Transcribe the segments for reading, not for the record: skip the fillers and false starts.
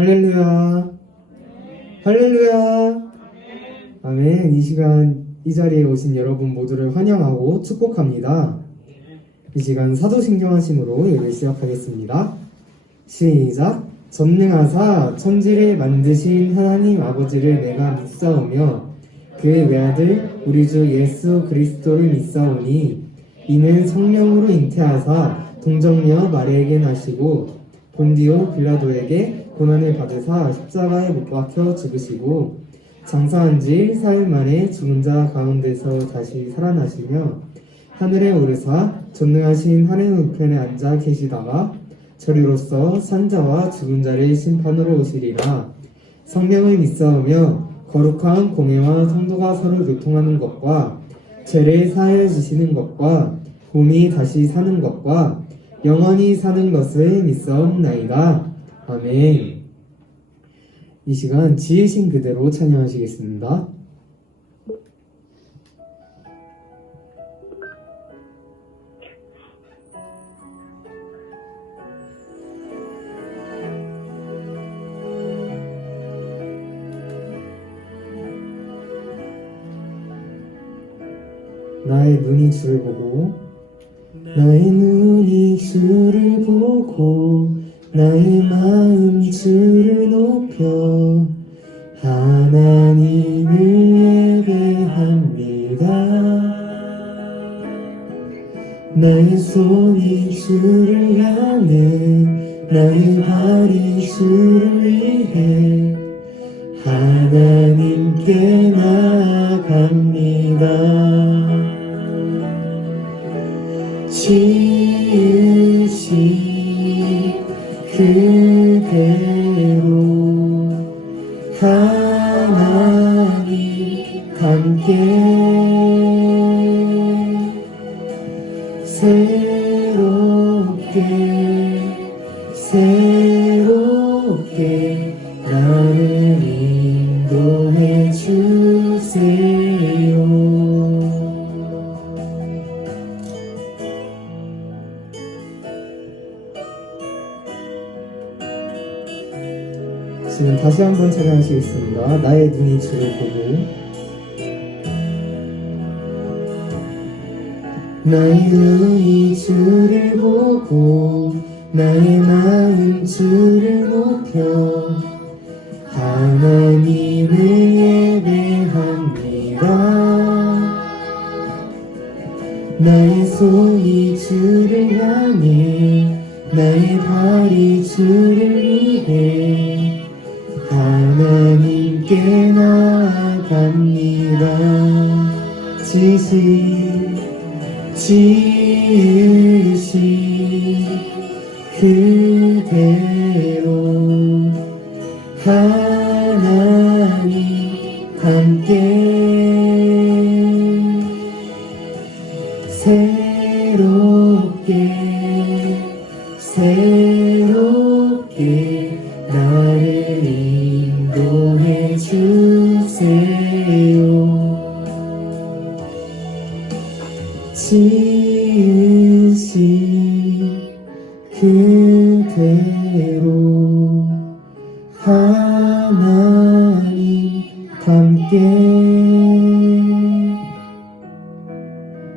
할렐루야. 할렐루야. 아멘. 이 시간 이 자리에 오신 여러분 모두를 환영하고 축복합니다. 이 시간 사도신경하심으로 예배 시작하겠습니다. 시작. 전능하사 천지를 만드신 하나님 아버지를 내가 믿사오며 그의 외아들 우리 주 예수 그리스도를 믿사오니 이는 성령으로 잉태하사 동정녀 마리아에게 나시고 본디오 빌라도에게 고난을 받으사 십자가에 못 박혀 죽으시고 장사한 지 사흘 만에 죽은 자 가운데서 다시 살아나시며 하늘에 오르사 전능하신 하늘 우편에 앉아 계시다가 저리로서 산자와 죽은 자를 심판으로 오시리라. 성령을 믿사오며 거룩한 공예와 성도가 서로 교통하는 것과 죄를 사하여 주시는 것과 몸이 다시 사는 것과 영원히 사는 것을 믿사옵나이다. 아멘. 이 시간 지으신 그대로 찬양하시겠습니다. 나의 눈이 주를 보고 나의 눈이 주를 보고 나의 마음 주를 높여 하나님을 예배합니다. 나의 손이 주를 향해 나의 발이 주를 위해 하나님께 나아갑니다. 지으신 그대로 하나님 함께 새롭게 나를 인도해 주세요. 지금 다시 한번 찬양하시겠습니다. 나의 눈이 주를 보고 나의 눈이 주를 보고 나의 마음 주를 높여 하나님을 예배합니다. 나의 손이 주를 향해 나의 발이 주를 위해 하나님께 나아갑니다. 지으신 그대로 하나님 함께 새롭게 나를 인도해 주세요. 지으신 그대로 하나님 함께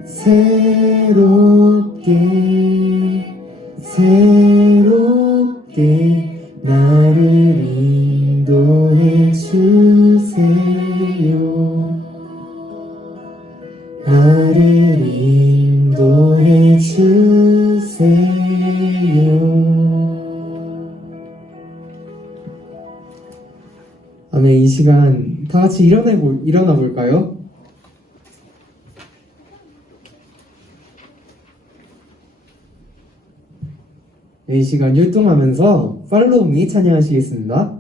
새롭게 나를 인도해 주세요. 나를 인도해 주세요. 아멘. 이 시간 다 같이 일어나 볼까요? 이 시간 율동하면서 팔로우 미 찬양하시겠습니다.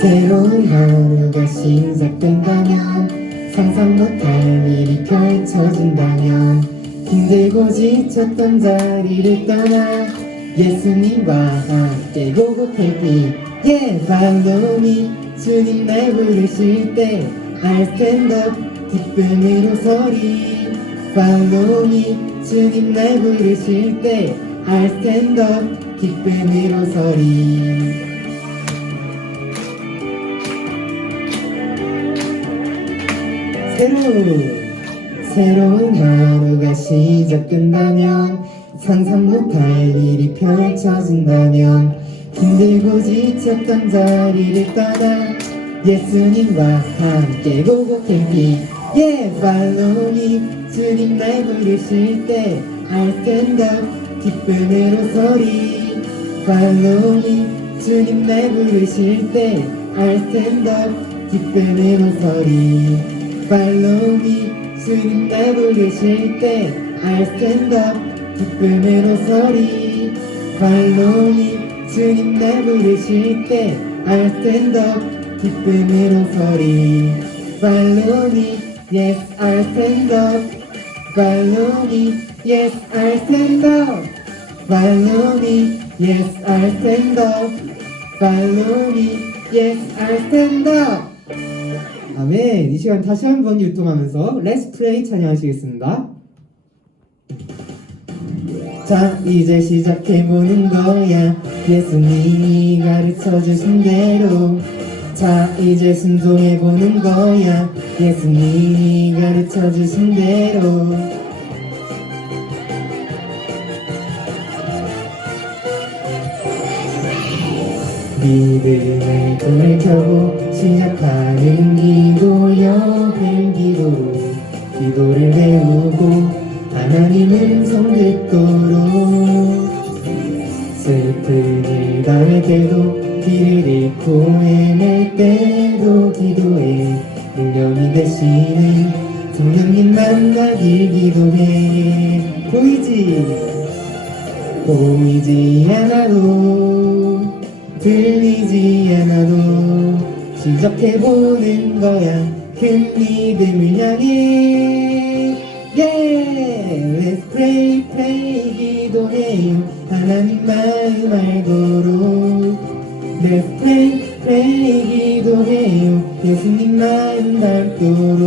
새로운 하루가 시작된다면 상상 못할 일이 펼쳐진다면 힘들고 지쳤던 자리를 떠나 예수님과 함께 고고해피 Yeah, follow me. 주님 날 부르실 때 I'll stand up. 기쁨으로 소리. Follow me. 주님 날 부르실 때 I'll stand up. 기쁨으로 소리. 새로운 하루가 시작된다면 상상 못할 일이 펼쳐진다면 힘들고 지쳤던 자리를 떠나 예수님과 함께 고고 캠핑. Yeah, follow me. 주님 날 부르실 때 I'll stand up. 기쁨으로 소리. Follow me. 주님 날 부르실 때 I'll stand up. 기쁨으로 소리. Follow me. 주님 날 부르실 때 I'll stand up. 기쁨으로 소리. Follow me. 주님 날 부르실 때 I'll stand up. 기쁨으로 소리. Follow me. Yes, I'll stand up. Follow me. Yes, I'll stand up. Follow me. Yes, I'll stand up. Follow me. Yes, I'll stand up. 아멘. 이 시간 다시 한번 율동하면서 Let's Pray 찬양하시겠습니다. 자, 이제 시작해보는 거야. 예수님이 가르쳐주신 대로. 자, 이제 순종해보는 거야. 예수님이 가르쳐주신 대로. 믿음을 불을 켜고 시작하는 기도, 여행 기도로 기도를 배우고 하나님 음성 듣도록 슬픈 일 당할 때도 길을 잃고 헤맬 때도 기도해 능력이 되시는 성령님 만나길 기도해. 보이지 않아도 들리지 않아도 시작해보는 거야. 큰 믿음을 향해. Yeah, let's pray, pray. 기도해요. 하나님 마음 알도록. Let's pray, pray. 기도해요. 예수님 마음 닮도록.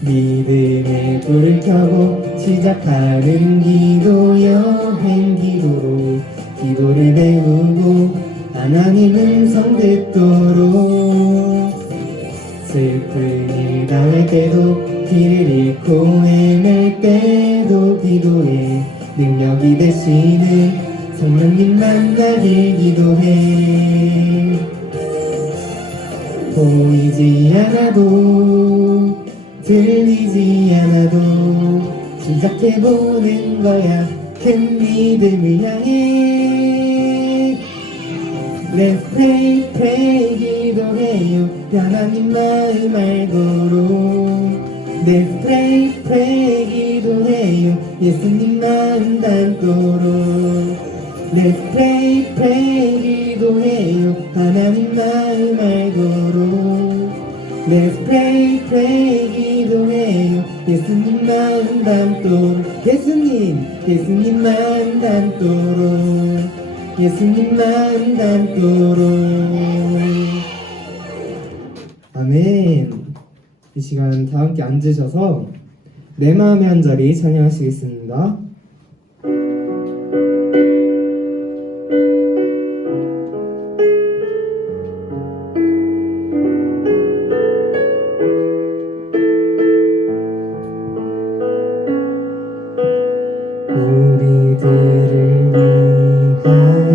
믿음의 불을 켜고 시작하는 기도, 여행 기도로 기도를 배우고 하나님 음성 듣도록 슬픈 일 당할 때도 길을 잃고 헤맬 때도 기도해 능력이 되시는 성령님 만나길 기도해. 보이지 않아도 들리지 않아도 시작해보는 거야. 큰 믿음을 향해. Let's pray, pray. 기도해요. 하나님 마음 알도록. Let's pray, pray. 기도해요. 예수님 마음 닮도록. Let's pray, pray. 기도해요. 하나님 마음 알도록. Let's pray, pray. 기도해요. 예수님 마음 닮도록. 예수님 마음 닮도록. 예수님 마음 닮도록. 아멘. 이 시간 다 함께 앉으셔서 내 마음의 한 자리 찬양하시겠습니다. 우리들을 위하여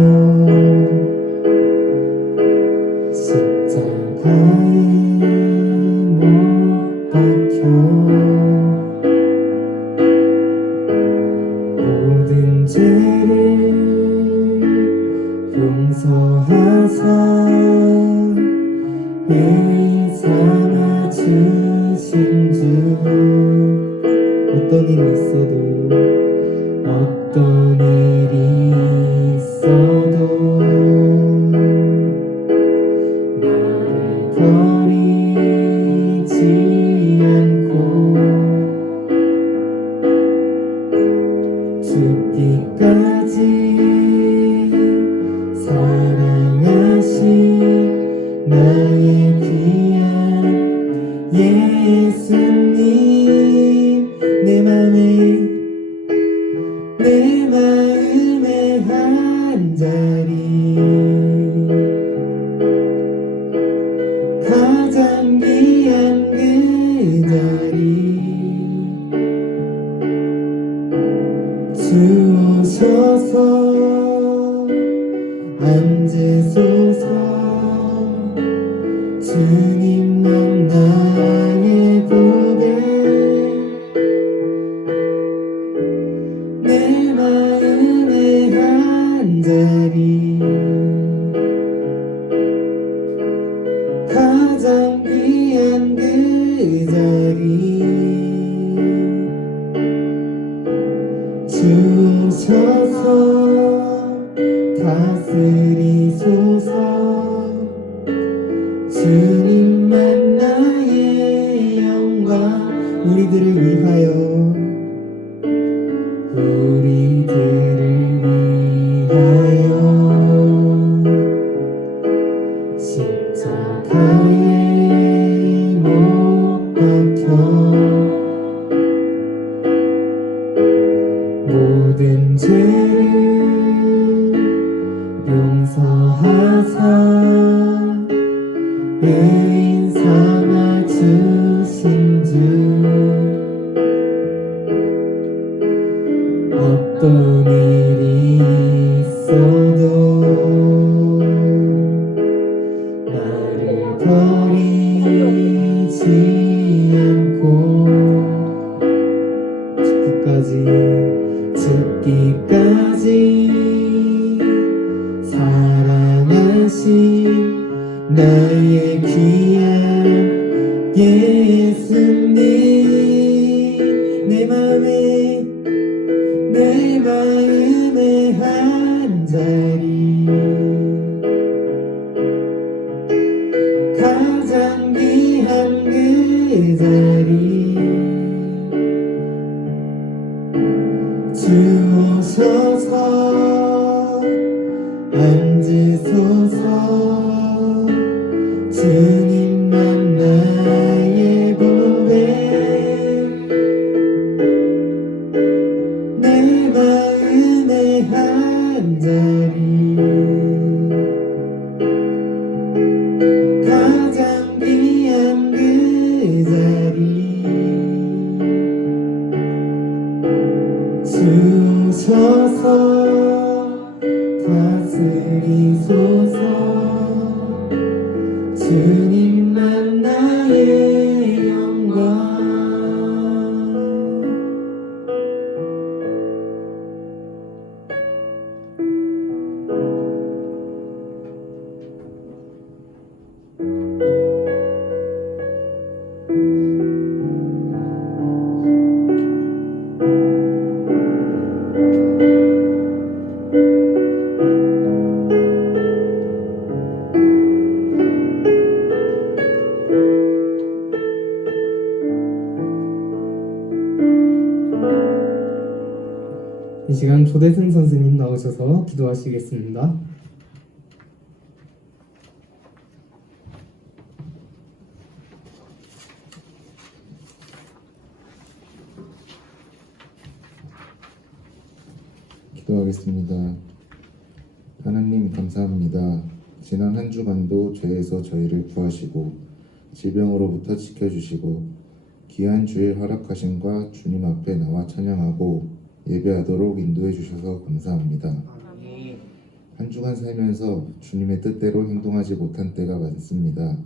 십자가에 못 박혀 모든 죄를 용서하사 의의 삼아 주신 주. 어떤 일이 있어도 어떤 일이 있어도 나를 버리지 않고 죽기까지 사랑하신 나의 귀한 예수님, 내 마음의 한자리, 가장 귀한 그 자리, 주 오셔서 앉으소서. 주님만 나의 보배, 내 마음의 한자리, 가장 귀한 그 자리, 주 오셔서 다스리소서. 주님만 나의 영광, 우리들을 위하여 십자가에 못 박혀 모든 죄를 용서하사 의인 삼아 주신 주, 어떤 일이 있어도 나를 버리지 않고 죽기까지 사랑하신 나의 귀한 예수님, 내 마음의 한자리, 가장 귀한 그 자리, 주 오셔서 앉으소서. 주님만 나의 보배, 내 마음의 한자리, 가장 귀한 그 자리, 주 오셔서 다스리소서. 주님만 나의 영광. 이 시간 조대승 선생님 나오셔서 기도하시겠습니다. 기도하겠습니다. 하나님 감사합니다. 지난 한 주간도 죄에서 저희를 구하시고 질병으로부터 지켜주시고 귀한 주일 허락하심과 주님 앞에 나와 찬양하고 예배하도록 인도해 주셔서 감사합니다. 한 주간 살면서 주님의 뜻대로 행동하지 못한 때가 많습니다.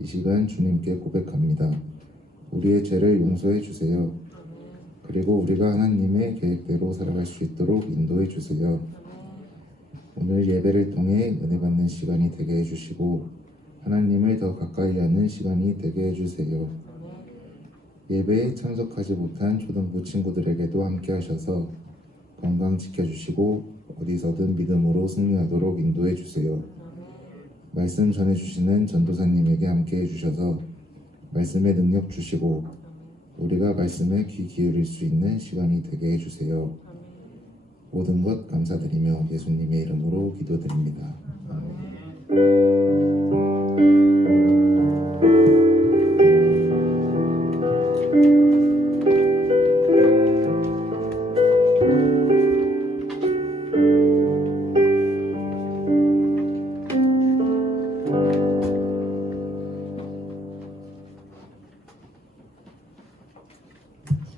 이 시간 주님께 고백합니다. 우리의 죄를 용서해 주세요. 그리고 우리가 하나님의 계획대로 살아갈 수 있도록 인도해 주세요. 오늘 예배를 통해 은혜 받는 시간이 되게 해주시고 하나님을 더 가까이 하는 시간이 되게 해주세요. 예배에 참석하지 못한 초등부 친구들에게도 함께 하셔서 건강 지켜주시고 어디서든 믿음으로 승리하도록 인도해 주세요. 말씀 전해주시는 전도사님에게 함께 해주셔서 말씀의 능력 주시고 우리가 말씀에 귀 기울일 수 있는 시간이 되게 해주세요. 모든 것 감사드리며 예수님의 이름으로 기도드립니다.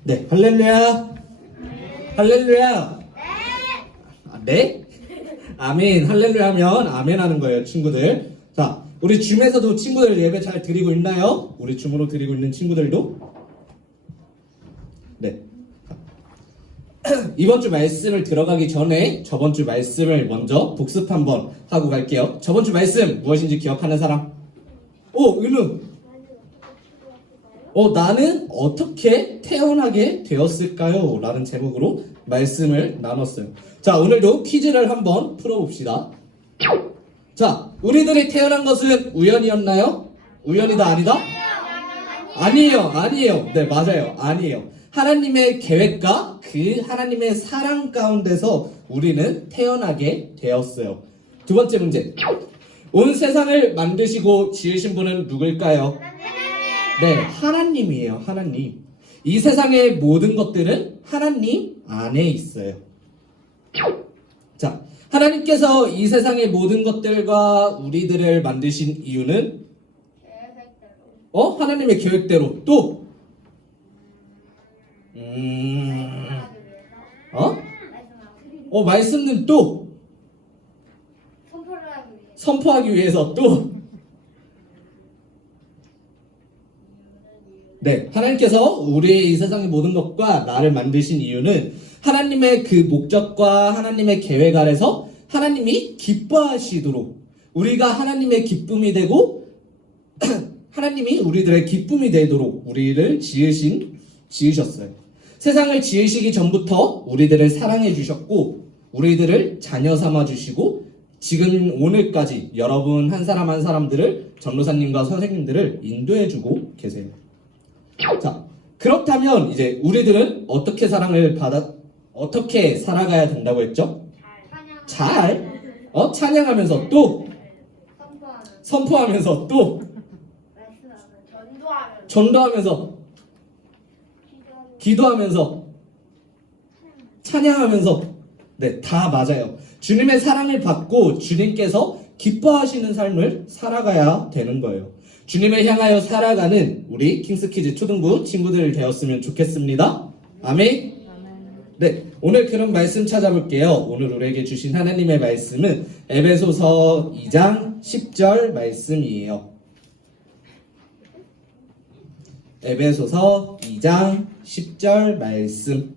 네, 할렐루야. 할렐루야. 네? 아멘. 할렐루야 하면 아멘 하는 거예요, 친구들. 자, 우리 줌에서도 친구들 예배 잘 드리고 있나요? 우리 줌으로 드리고 있는 친구들도? 네. 이번 주 말씀을 들어가기 전에 저번 주 말씀을 먼저 복습 한번 하고 갈게요. 저번 주 말씀 무엇인지 기억하는 사람? 은우. 나는 어떻게 태어나게 되었을까요? 라는 제목으로 말씀을 나눴어요. 자, 오늘도 퀴즈를 한번 풀어봅시다. 자, 우리들이 태어난 것은 우연이었나요? 우연이다, 아니다? 아니에요. 네, 맞아요. 아니에요. 하나님의 계획과 그 하나님의 사랑 가운데서 우리는 태어나게 되었어요. 두 번째 문제. 온 세상을 만드시고 지으신 분은 누굴까요? 네, 하나님이에요. 하나님. 이 세상의 모든 것들은 하나님 안에 있어요. 자, 하나님께서 이 세상의 모든 것들과 우리들을 만드신 이유는 하나님의 계획대로. 또 말씀은 또 선포하기 위해서. 또 네, 하나님께서 우리의 이 세상의 모든 것과 나를 만드신 이유는 하나님의 그 목적과 하나님의 계획 아래서 하나님이 기뻐하시도록, 우리가 하나님의 기쁨이 되고 하나님이 우리들의 기쁨이 되도록 우리를 지으셨어요. 세상을 지으시기 전부터 우리들을 사랑해 주셨고 우리들을 자녀 삼아 주시고 지금 오늘까지 여러분 한 사람 한 사람들을, 전도사님과 선생님들을 인도해 주고 계세요. 자, 그렇다면 이제 우리들은 어떻게 어떻게 살아가야 된다고 했죠? 찬양하면서. 또 선포하면서. 또 전도하면서. 기도하면서. 찬양하면서. 네, 다 맞아요. 주님의 사랑을 받고 주님께서 기뻐하시는 삶을 살아가야 되는 거예요. 주님을 향하여 살아가는 우리 킹스키즈 초등부 친구들 되었으면 좋겠습니다. 아멘. 네, 오늘 그런 말씀 찾아볼게요. 오늘 우리에게 주신 하나님의 말씀은 에베소서 2장 10절 말씀이에요. 에베소서 2장 10절 말씀.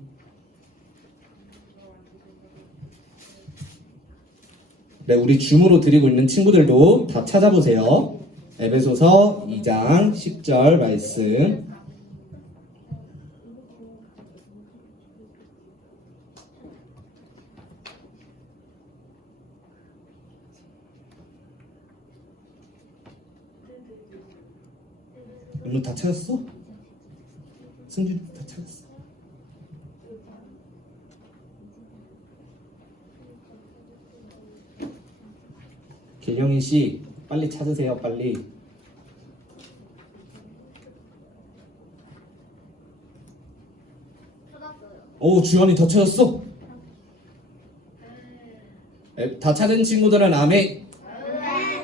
네, 우리 줌으로 드리고 있는 친구들도 다 찾아보세요. 에베소서 2장 10절 말씀. 은우 다 찾았어? 승준 다 찾았어? 길영희 씨 빨리 찾으세요. 빨리. 주연이 더 찾았어? 다 찾은 친구들은 아멘.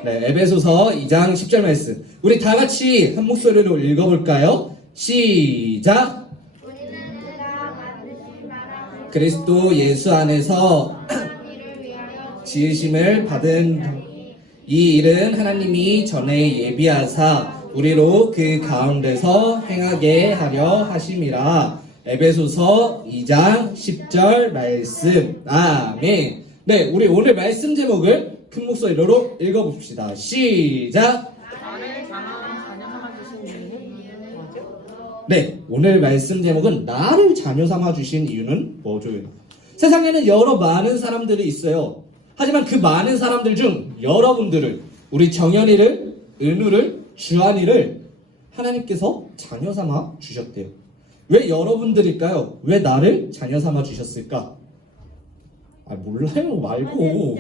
네, 에베소서 2장 10절 말씀. 우리 다 같이 한 목소리로 읽어볼까요? 시작. 그리스도 예수 안에서 지으심을 받은 이 일은 하나님이 전에 예비하사 우리로 그 가운데서 행하게 하려 하심이라. 에베소서 2장 10절 말씀. 아멘. 네, 우리 오늘 말씀 제목을 큰 목소리로 읽어봅시다. 시작. 네, 오늘 말씀 제목은 나를 자녀 삼아 주신 이유는 뭐죠? 세상에는 여러 많은 사람들이 있어요. 하지만 그 많은 사람들 중 여러분들을, 우리 정연이를, 은우를, 주한이를 하나님께서 자녀 삼아 주셨대요. 왜 여러분들일까요? 왜 나를 자녀 삼아 주셨을까? 몰라요 말고.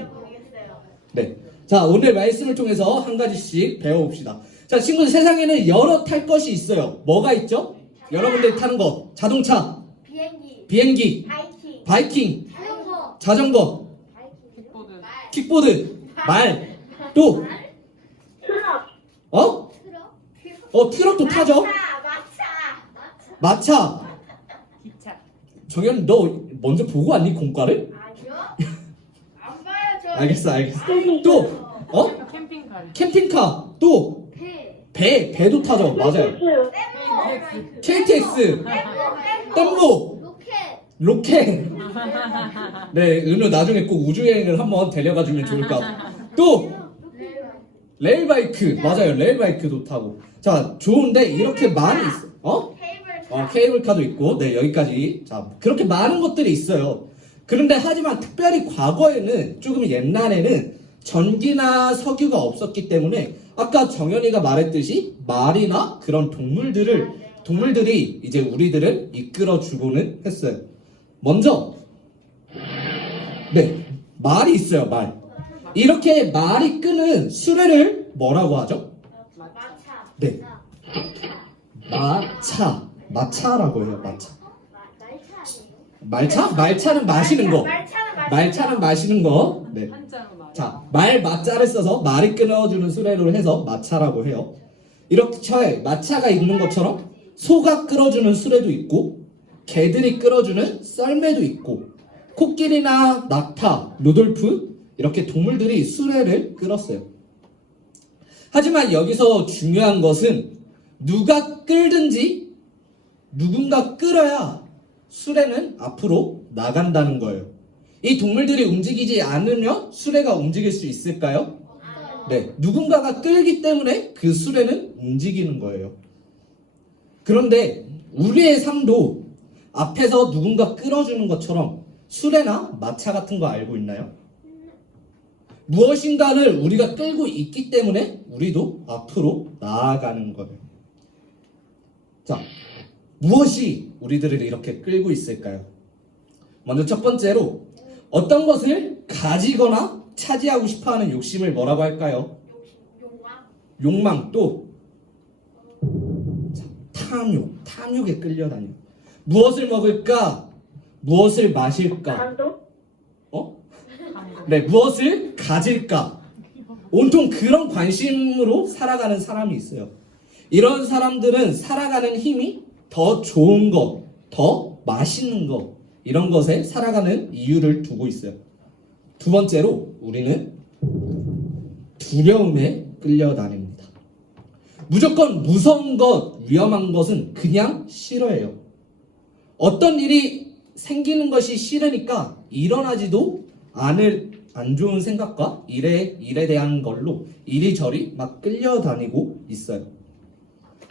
네, 자, 오늘 말씀을 통해서 한 가지씩 배워봅시다. 자, 친구들, 세상에는 여러 탈 것이 있어요. 뭐가 있죠? 여러분들이 타는 거. 자동차, 비행기, 바이킹, 자전거, 킥보드, 말, 또 트럭도 타죠? 마차. 정현 너 먼저 보고 왔니 공과를? 아니요? 안 봐요 저. 알겠어. 또 캠핑카 또 배도 타죠. 맞아요. KTX 댐로 로켓. 네, 은우 나중에 꼭 우주여행을 한번 데려가주면 좋을 것 같아요. 또 레일바이크. 맞아요. 레일바이크도 타고. 자, 좋은데 이렇게 많이 있어. 케이블카도 있고. 네, 여기까지. 자, 그렇게 많은 것들이 있어요. 그런데 하지만 특별히 과거에는, 조금 옛날에는 전기나 석유가 없었기 때문에 아까 정연이가 말했듯이 말이나 그런 동물들이 이제 우리들을 이끌어 주고는 했어요. 먼저 네, 말이 있어요. 말. 이렇게 말이 끄는 수레를 뭐라고 하죠? 네, 마차라고 해요. 말차는 마시는 거. 말차는 마시는 거. 네. 자, 마자를 써서 말이 끊어주는 수레로 해서 마차라고 해요. 이렇게 마차가 있는 것처럼 소가 끌어주는 수레도 있고, 개들이 끌어주는 썰매도 있고, 코끼리나 낙타, 루돌프 이렇게 동물들이 수레를 끌었어요. 하지만 여기서 중요한 것은 누가 끌든지 누군가 끌어야 수레는 앞으로 나간다는 거예요. 이 동물들이 움직이지 않으면 수레가 움직일 수 있을까요? 네, 누군가가 끌기 때문에 그 수레는 움직이는 거예요. 그런데 우리의 삶도 앞에서 누군가 끌어주는 것처럼 수레나 마차 같은 거 알고 있나요? 무엇인가를 우리가 끌고 있기 때문에 우리도 앞으로 나아가는 거예요. 자, 무엇이 우리들을 이렇게 끌고 있을까요? 먼저 첫 번째로 어떤 것을 가지거나 차지하고 싶어하는 욕심을 뭐라고 할까요? 욕망. 또 탐욕에 끌려다녀. 무엇을 먹을까? 무엇을 마실까? 네, 무엇을 가질까? 온통 그런 관심으로 살아가는 사람이 있어요. 이런 사람들은 살아가는 힘이 더 좋은 것, 더 맛있는 것, 이런 것에 살아가는 이유를 두고 있어요. 두 번째로 우리는 두려움에 끌려다닙니다. 무조건 무서운 것, 위험한 것은 그냥 싫어해요. 어떤 일이 생기는 것이 싫으니까 일어나지도 않을 안 좋은 생각과 일에 대한 걸로 이리저리 막 끌려다니고 있어요.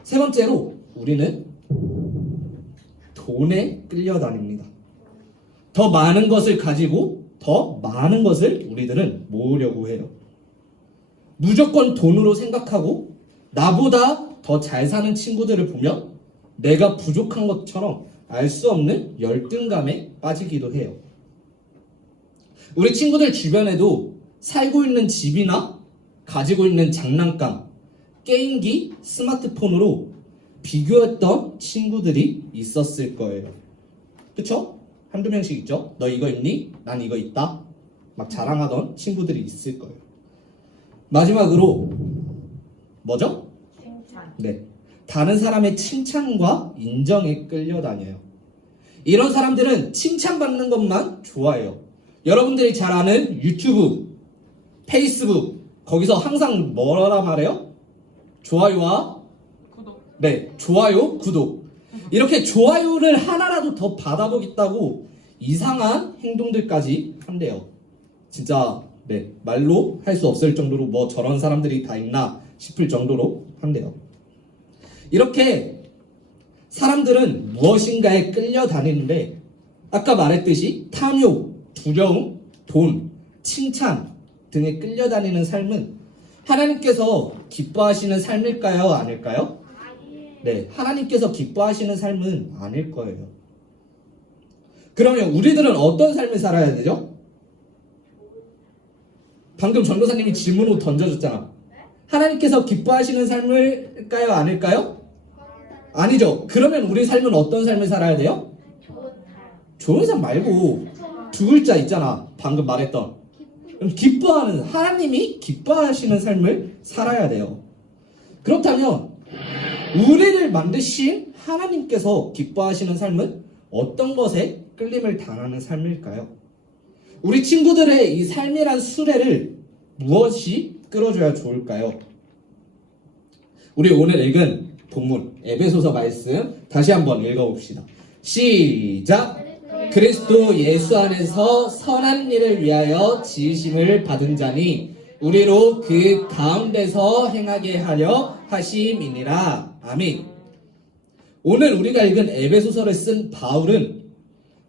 세 번째로 우리는 돈에 끌려다닙니다. 더 많은 것을 가지고 더 많은 것을 우리들은 모으려고 해요. 무조건 돈으로 생각하고 나보다 더 잘 사는 친구들을 보면 내가 부족한 것처럼 알 수 없는 열등감에 빠지기도 해요. 우리 친구들 주변에도 살고 있는 집이나 가지고 있는 장난감, 게임기, 스마트폰으로 비교했던 친구들이 있었을 거예요. 그쵸? 한두 명씩 있죠? 너 이거 있니? 난 이거 있다. 막 자랑하던 친구들이 있을 거예요. 마지막으로 뭐죠? 칭찬. 네, 다른 사람의 칭찬과 인정에 끌려다녀요. 이런 사람들은 칭찬받는 것만 좋아해요. 여러분들이 잘 아는 유튜브, 페이스북, 거기서 항상 뭐라 말해요? 좋아요와 구독. 네, 좋아요, 구독. 이렇게 좋아요를 하나라도 더 받아보겠다고 이상한 행동들까지 한대요. 진짜 네, 말로 할 수 없을 정도로 뭐 저런 사람들이 다 있나 싶을 정도로 한대요. 이렇게 사람들은 무엇인가에 끌려다니는데 아까 말했듯이 탐욕, 두려움, 돈, 칭찬 등에 끌려다니는 삶은 하나님께서 기뻐하시는 삶일까요? 아닐까요? 네, 하나님께서 기뻐하시는 삶은 아닐 거예요. 그러면 우리들은 어떤 삶을 살아야 되죠? 방금 전도사님이 질문으로 던져줬잖아. 하나님께서 기뻐하시는 삶일까요? 아닐까요? 아니죠. 그러면 우리 삶은 어떤 삶을 살아야 돼요? 좋은 삶 말고 두 글자 있잖아. 방금 말했던 기뻐하는, 하나님이 기뻐하시는 삶을 살아야 돼요. 그렇다면 우리를 만드신 하나님께서 기뻐하시는 삶은 어떤 것에 끌림을 당하는 삶일까요? 우리 친구들의 이 삶이란 수레를 무엇이 끌어줘야 좋을까요? 우리 오늘 읽은 본문 에베소서 말씀 다시 한번 읽어봅시다. 시작! 그리스도 예수 안에서 선한 일을 위하여 지으심을 받은 자니 우리로 그 가운데서 행하게 하려 하심이니라. 아멘. 오늘 우리가 읽은 에베소서를 쓴 바울은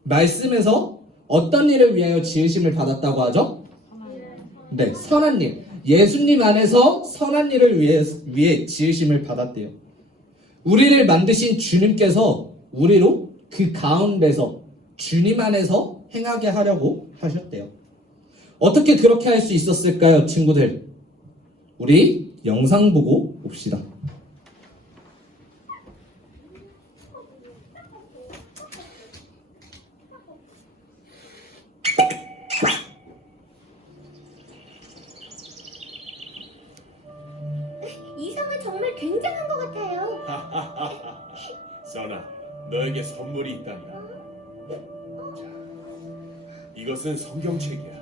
말씀에서 어떤 일을 위하여 지으심을 받았다고 하죠? 네, 선한 일. 예수님 안에서 선한 일을 위해 지으심을 받았대요. 우리를 만드신 주님께서 우리로 그 가운데서 주님 안에서 행하게 하려고 하셨대요. 어떻게 그렇게 할 수 있었을까요, 친구들? 우리 영상 보고 봅시다. 이 상은 정말 굉장한 것 같아요. 써나, 너에게 선물이 있단다. 자, 이것은 성경책이야.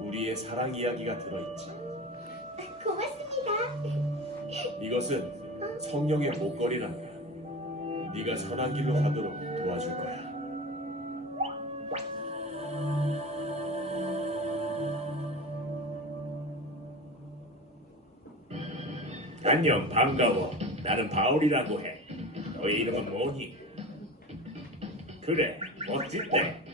우리의 사랑 이야기가 들어있지. 고맙습니다. 이것은 성령의 목걸이란다. 네가 선한 길로 가도록 도와줄 거야. 안녕, 반가워. 나는 바울이라고 해. 너의 이름은 뭐니? 그래, 멋진데.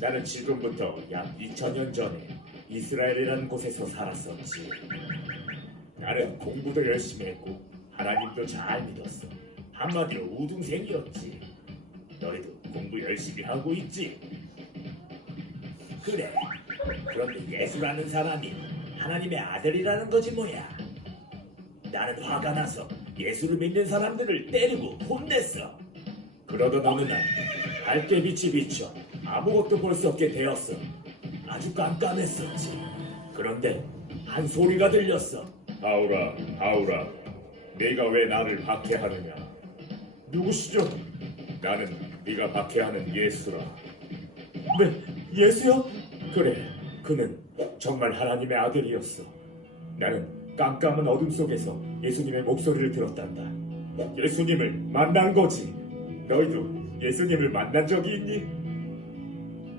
나는 지금부터 약 2000년 전에 이스라엘이라는 곳에서 살았었지. 나는 공부도 열심히 했고 하나님도 잘 믿었어. 한마디로 우등생이었지. 너희도 공부 열심히 하고 있지? 그래. 그런데 예수라는 사람이 하나님의 아들이라는 거지 뭐야. 나는 화가 나서 예수를 믿는 사람들을 때리고 혼냈어. 그러던 어느 날 밝게 빛이 비쳐 아무것도 볼 수 없게 되었어. 아주 깜깜했었지. 그런데 한 소리가 들렸어. 바울아, 바울아, 네가 왜 나를 박해하느냐? 누구시죠? 나는 네가 박해하는 예수라. 네, 예수요? 그래, 그는 정말 하나님의 아들이었어. 나는 깜깜한 어둠 속에서 예수님의 목소리를 들었단다. 예수님을 만난 거지. 너희도 예수님을 만난 적이 있니?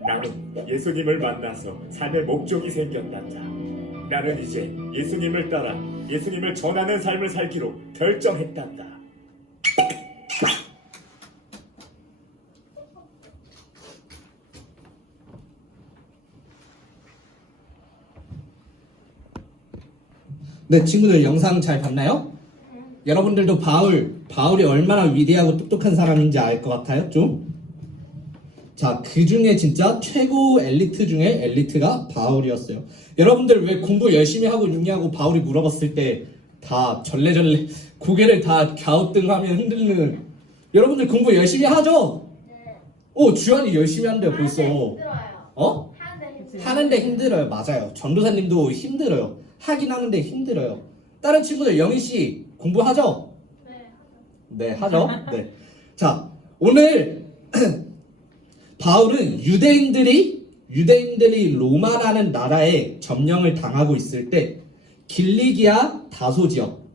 나는 예수님을 만나서 삶의 목적이 생겼단다. 나는 이제 예수님을 따라 예수님을 전하는 삶을 살기로 결정했단다. 네, 친구들 영상 잘 봤나요? 여러분들도 바울이 얼마나 위대하고 똑똑한 사람인지 알 것 같아요, 좀? 자, 그 중에 진짜 최고 엘리트 중에 엘리트가 바울이었어요. 여러분들 왜 공부 열심히 하고 있냐고 바울이 물어봤을 때 다 절레절레 고개를 다 갸우뚱하며 흔들는, 여러분들 공부 열심히 하죠? 오, 주한이 열심히 한대요 벌써. 힘들어요. 어? 하는데 힘들어요. 하는데 힘들어요. 맞아요. 전도사님도 힘들어요. 하긴 하는데 힘들어요. 다른 친구들 영희씨 공부하죠? 네. 네, 하죠. 네. 자, 오늘 바울은 유대인들이 로마라는 나라에 점령을 당하고 있을 때 길리기아 다소 지역,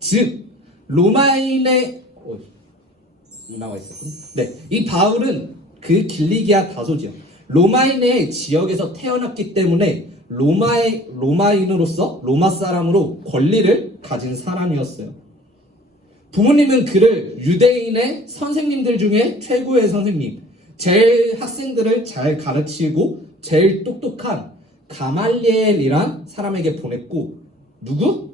즉 로마인의 나와 있었군. 네, 이 바울은 그 길리기아 다소 지역, 로마인의 지역에서 태어났기 때문에 로마인으로서 로마 사람으로 권리를 가진 사람이었어요. 부모님은 그를 유대인의 선생님들 중에 최고의 선생님, 제일 학생들을 잘 가르치고 제일 똑똑한 가말리엘이란 사람에게 보냈고, 누구?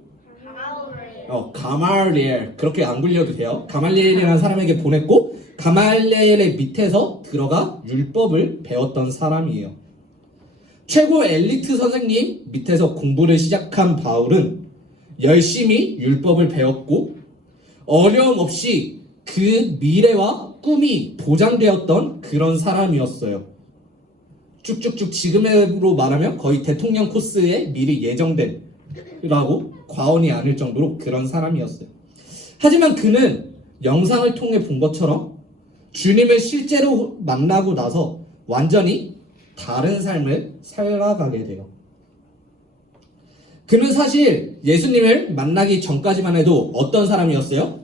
가말리엘. 그렇게 안 불려도 돼요. 가말리엘이라는 사람에게 보냈고, 가말리엘의 밑에서 들어가 율법을 배웠던 사람이에요. 최고 엘리트 선생님 밑에서 공부를 시작한 바울은 열심히 율법을 배웠고 어려움 없이 그 미래와 꿈이 보장되었던 그런 사람이었어요. 쭉쭉쭉 지금으로 말하면 거의 대통령 코스에 미리 예정된 라고 과언이 아닐 정도로 그런 사람이었어요. 하지만 그는 영상을 통해 본 것처럼 주님을 실제로 만나고 나서 완전히 다른 삶을 살아가게 돼요. 그는 사실 예수님을 만나기 전까지만 해도 어떤 사람이었어요?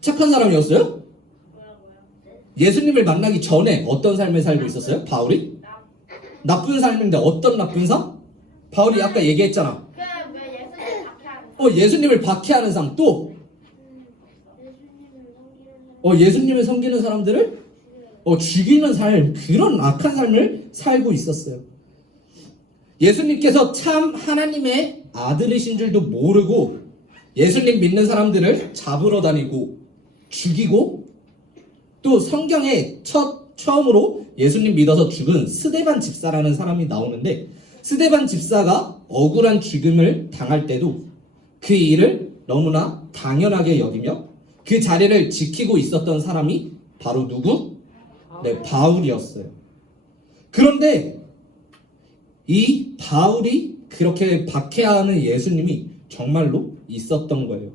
착한 사람이었어요? 예수님을 만나기 전에 어떤 삶을 살고 있었어요? 바울이? 나쁜 삶인데 어떤 나쁜 삶? 바울이 아까 얘기했잖아. 그왜 예수님 박해하는 예수님을 박해하는 삶. 또 예수님을 섬기는 사람들을 죽이는 삶, 그런 악한 삶을 살고 있었어요. 예수님께서 참 하나님의 아들이신 줄도 모르고 예수님 믿는 사람들을 잡으러 다니고 죽이고, 또 성경에 처음으로 예수님 믿어서 죽은 스데반 집사라는 사람이 나오는데, 스데반 집사가 억울한 죽음을 당할 때도 그 일을 너무나 당연하게 여기며 그 자리를 지키고 있었던 사람이 바로 누구? 네, 바울이었어요. 그런데 이 바울이 그렇게 박해하는 예수님이 정말로 있었던 거예요.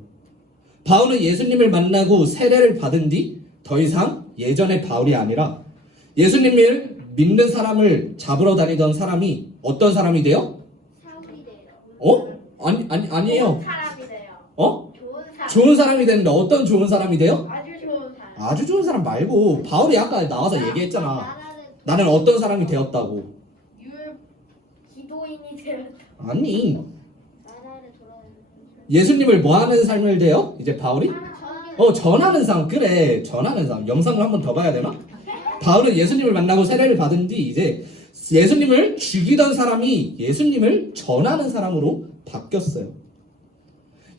바울은 예수님을 만나고 세례를 받은 뒤 더 이상 예전의 바울이 아니라 예수님을 믿는 사람을 잡으러 다니던 사람이 어떤 사람이 돼요? 사울이 돼요. 아니에요. 좋은 사람이 돼요. 좋은 사람. 좋은 사람이 되는데 어떤 좋은 사람이 돼요? 아주 좋은 사람. 아주 좋은 사람 말고, 바울이 아까 나와서 얘기했잖아. 나는 어떤 사람이 되었다고. 기도인이 되었다. 아니, 나라를 돌아오는 예수님을 뭐 하는 삶을 돼요? 이제 바울이? 전 전하는 삶. 그래, 전하는 삶. 영상을 한 번 더 봐야 되나? 바울은 예수님을 만나고 세례를 받은 뒤 이제 예수님을 죽이던 사람이 예수님을 전하는 사람으로 바뀌었어요.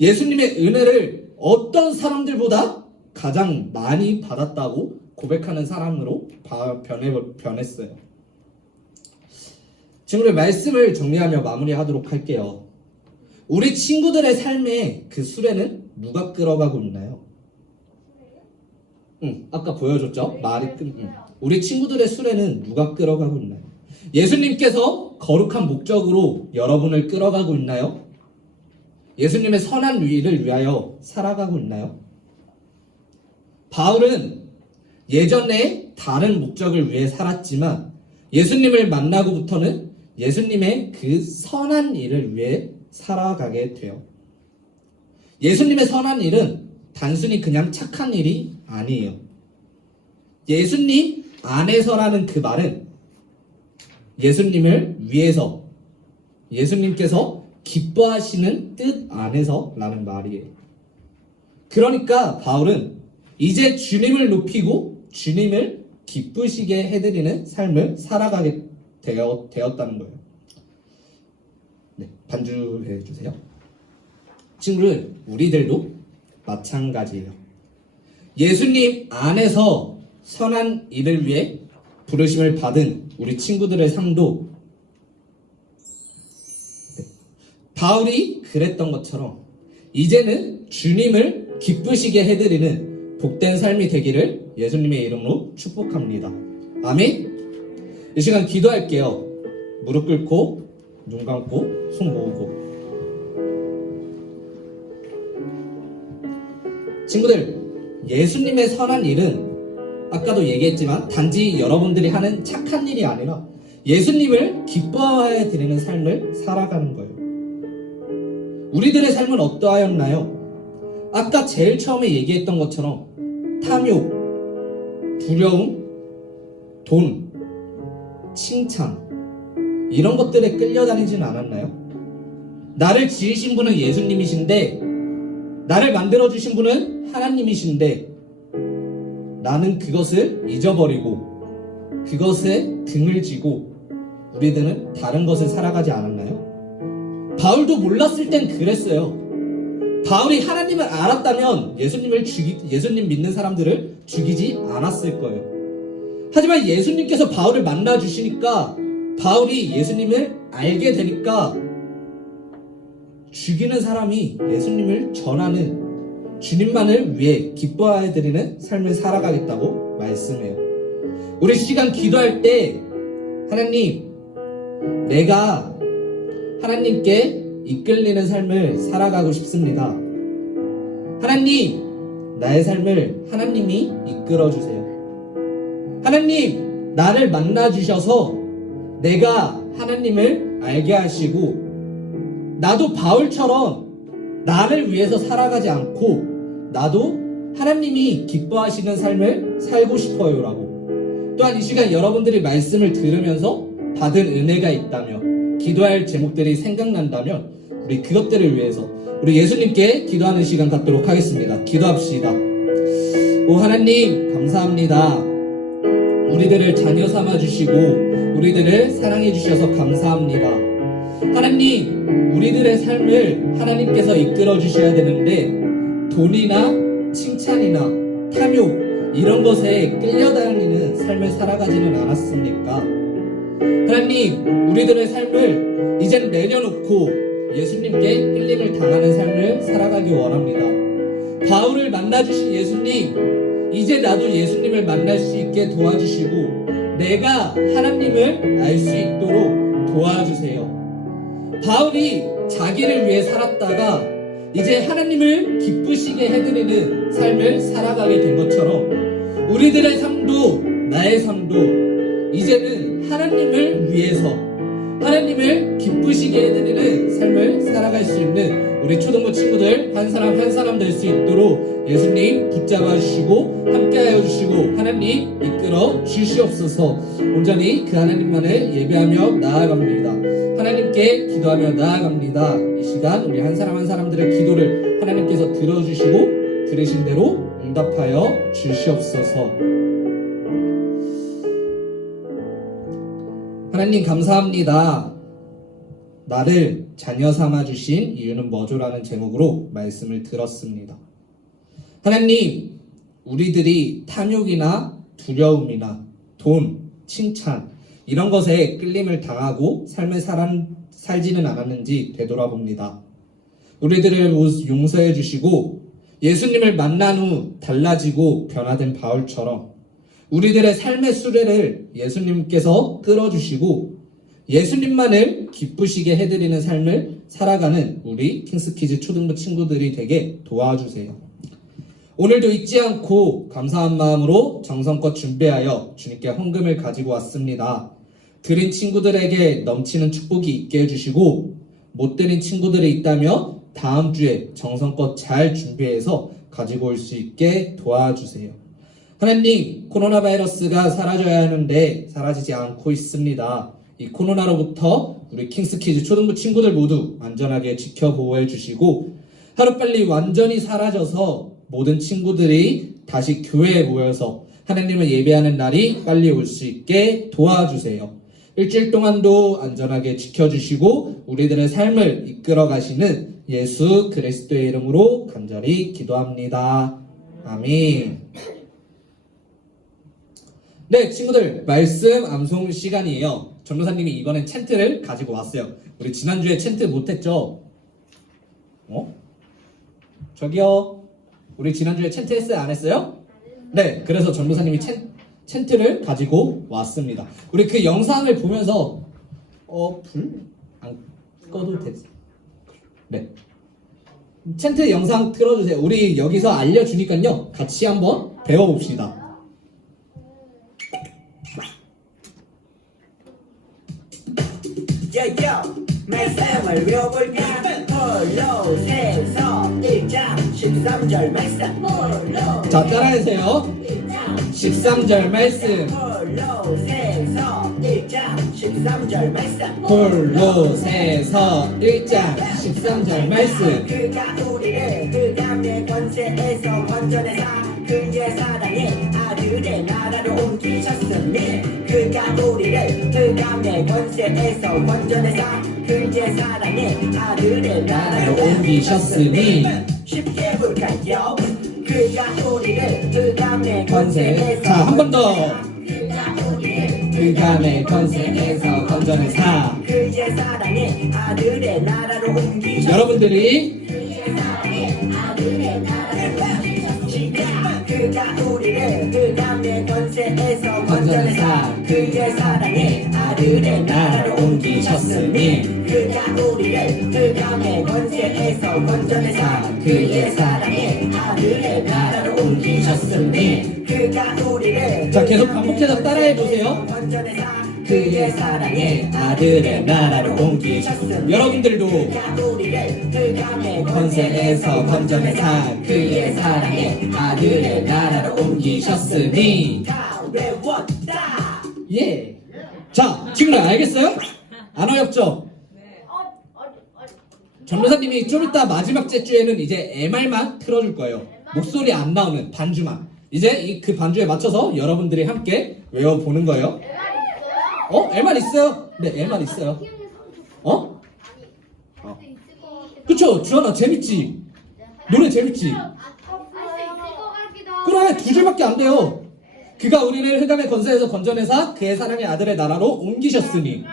예수님의 은혜를 어떤 사람들보다 가장 많이 받았다고 고백하는 사람으로 변했어요. 친구들, 말씀을 정리하며 마무리하도록 할게요. 우리 친구들의 삶에 그 수레는 누가 끌어가고 있나요? 아까 보여줬죠? 우리 친구들의 수레는 누가 끌어가고 있나요? 예수님께서 거룩한 목적으로 여러분을 끌어가고 있나요? 예수님의 선한 일을 위하여 살아가고 있나요? 바울은 예전에 다른 목적을 위해 살았지만 예수님을 만나고부터는 예수님의 그 선한 일을 위해 살아가게 돼요. 예수님의 선한 일은 단순히 그냥 착한 일이 아니에요. 예수님 안에서라는 그 말은 예수님을 위해서, 예수님께서 기뻐하시는 뜻 안에서라는 말이에요. 그러니까 바울은 이제 주님을 높이고 주님을 기쁘시게 해드리는 삶을 살아가게 되었다는 거예요. 네, 반주해 주세요. 친구들, 우리들도 마찬가지예요. 예수님 안에서 선한 일을 위해 부르심을 받은 우리 친구들의 삶도 바울이 그랬던 것처럼 이제는 주님을 기쁘시게 해드리는 복된 삶이 되기를 예수님의 이름으로 축복합니다. 아멘. 이 시간 기도할게요. 무릎 꿇고 눈 감고 손 모으고. 친구들, 예수님의 선한 일은 아까도 얘기했지만 단지 여러분들이 하는 착한 일이 아니라 예수님을 기뻐해 드리는 삶을 살아가는 거예요. 우리들의 삶은 어떠하였나요? 아까 제일 처음에 얘기했던 것처럼 탐욕, 두려움, 돈, 칭찬, 이런 것들에 끌려다니진 않았나요? 나를 지으신 분은 예수님이신데, 나를 만들어주신 분은 하나님이신데, 나는 그것을 잊어버리고 그것에 등을 지고 우리들은 다른 것을 살아가지 않았나요? 바울도 몰랐을 땐 그랬어요. 바울이 하나님을 알았다면 예수님 믿는 사람들을 죽이지 않았을 거예요. 하지만 예수님께서 바울을 만나주시니까, 바울이 예수님을 알게 되니까 죽이는 사람이 예수님을 전하는, 주님만을 위해 기뻐해 드리는 삶을 살아가겠다고 말씀해요. 우리 시간 기도할 때 하나님, 내가 하나님께 이끌리는 삶을 살아가고 싶습니다. 하나님, 나의 삶을 하나님이 이끌어 주세요. 하나님, 나를 만나주셔서 내가 하나님을 알게 하시고 나도 바울처럼 나를 위해서 살아가지 않고 나도 하나님이 기뻐하시는 삶을 살고 싶어요 라고. 또한 이 시간 여러분들이 말씀을 들으면서 받은 은혜가 있다면, 기도할 제목들이 생각난다면 우리 그것들을 위해서 우리 예수님께 기도하는 시간 갖도록 하겠습니다. 기도합시다. 오 하나님, 감사합니다. 우리들을 자녀 삼아 주시고 우리들을 사랑해 주셔서 감사합니다. 하나님, 우리들의 삶을 하나님께서 이끌어 주셔야 되는데 돈이나 칭찬이나 탐욕 이런 것에 끌려다니는 삶을 살아가지는 않았습니까? 하나님, 우리들의 삶을 이젠 내려놓고 예수님께 끌림을 당하는 삶을 살아가기 원합니다. 바울을 만나주신 예수님, 이제 나도 예수님을 만날 수 있게 도와주시고 내가 하나님을 알 수 있도록 도와주세요. 바울이 자기를 위해 살았다가 이제 하나님을 기쁘시게 해드리는 삶을 살아가게 된 것처럼 우리들의 삶도, 나의 삶도 이제는 하나님을 위해서 하나님을 기쁘시게 해드리는 삶을 살아갈 수 있는 우리 초등부 친구들 한 사람 한 사람 될 수 있도록 예수님 붙잡아 주시고 함께하여 주시고 하나님 이끌어 주시옵소서. 온전히 그 하나님만을 예배하며 나아갑니다. 하나님께 기도하며 나아갑니다. 이 시간 우리 한 사람 한 사람들의 기도를 하나님께서 들어주시고 들으신 대로 응답하여 주시옵소서. 하나님 감사합니다. 나를 자녀 삼아 주신 이유는 뭐죠라는 제목으로 말씀을 들었습니다. 하나님, 우리들이 탐욕이나 두려움이나 돈, 칭찬 이런 것에 끌림을 당하고 삶을 살지는 않았는지 되돌아봅니다. 우리들을 용서해 주시고 예수님을 만난 후 달라지고 변화된 바울처럼 우리들의 삶의 수레를 예수님께서 끌어주시고 예수님만을 기쁘시게 해드리는 삶을 살아가는 우리 킹스키즈 초등부 친구들이 되게 도와주세요. 오늘도 잊지 않고 감사한 마음으로 정성껏 준비하여 주님께 헌금을 가지고 왔습니다. 드린 친구들에게 넘치는 축복이 있게 해주시고 못 드린 친구들이 있다면 다음 주에 정성껏 잘 준비해서 가지고 올 수 있게 도와주세요. 하나님, 코로나 바이러스가 사라져야 하는데 사라지지 않고 있습니다. 이 코로나로부터 우리 킹스키즈 초등부 친구들 모두 안전하게 지켜보호해 주시고 하루빨리 완전히 사라져서 모든 친구들이 다시 교회에 모여서 하나님을 예배하는 날이 빨리 올 수 있게 도와주세요. 일주일 동안도 안전하게 지켜주시고 우리들의 삶을 이끌어 가시는 예수 그리스도의 이름으로 간절히 기도합니다. 아멘. 네, 친구들, 말씀 암송 시간이에요. 전도사님이 이번엔 챈트를 가지고 왔어요. 우리 지난주에 챈트 못했죠? 저기요, 우리 지난주에 챈트 했어요? 안 했어요? 네, 그래서 전도사님이 챈트를 가지고 왔습니다. 우리 그 영상을 보면서 불 안 꺼도 됐어요. 네, 챈트 영상 틀어주세요. 우리 여기서 알려주니까요, 같이 한번 배워봅시다. 말씀을 외워볼까? 홀로 세서 1장 13절 말씀. 자, 따라해주세요. 13절 말씀. 홀로 세서 1장 13절 말씀. 홀로 세서 1장 13절 말씀. 그가 우리를 그가 내 권세에서 건져내사 그의 사랑의 아들의 나라로 옮기셨으니 그가 우리를 그가 내 권세에서 건져내사 그의 사랑의 아들의 나라로 옮기셨으니 쉽게 볼까요? 그가 우리를 그가 내 권세에서 자, 한 번 더. 그가 우리를 그가 내 권세에서 건져내사. 그의 사랑의 아들의 나라로 옮기셨으니 여러분들이 그가 우리를 그가 내 권세에서 건져내사 그의 사랑의 아들의 나라로 옮기셨으니 그가 우리를 우리를 흑암의 권세에서 건져내사 그의 사랑의 아들의 나라로 옮기셨으니 그가 우리를 자, 계속 반복해서 따라해 보세요. 건져내사 그의 사랑의 아들의 나라로 옮기셨으니. 여러분들도 우리를 흑암의 권세에서 건져내사 그의 사랑의 아들의 나라로 옮기셨으니. 다 외웠다. 예. 자, 친구들 알겠어요? 안 어렵죠? 전도사님이 좀 이따 마지막 제주에는 이제 MR만 틀어줄 거예요. 목소리 안 나오는 반주만. 이제 그 반주에 맞춰서 여러분들이 함께 외워보는 거예요. MR 있어요? 네, MR 있어요. 어? 그쵸? 주연아 재밌지? 노래 재밌지? 그래, 2줄밖에 안 돼요. 그가 우리를 흑암의 권세에서 건져내사 그의 사랑의 아들의 나라로 옮기셨으니.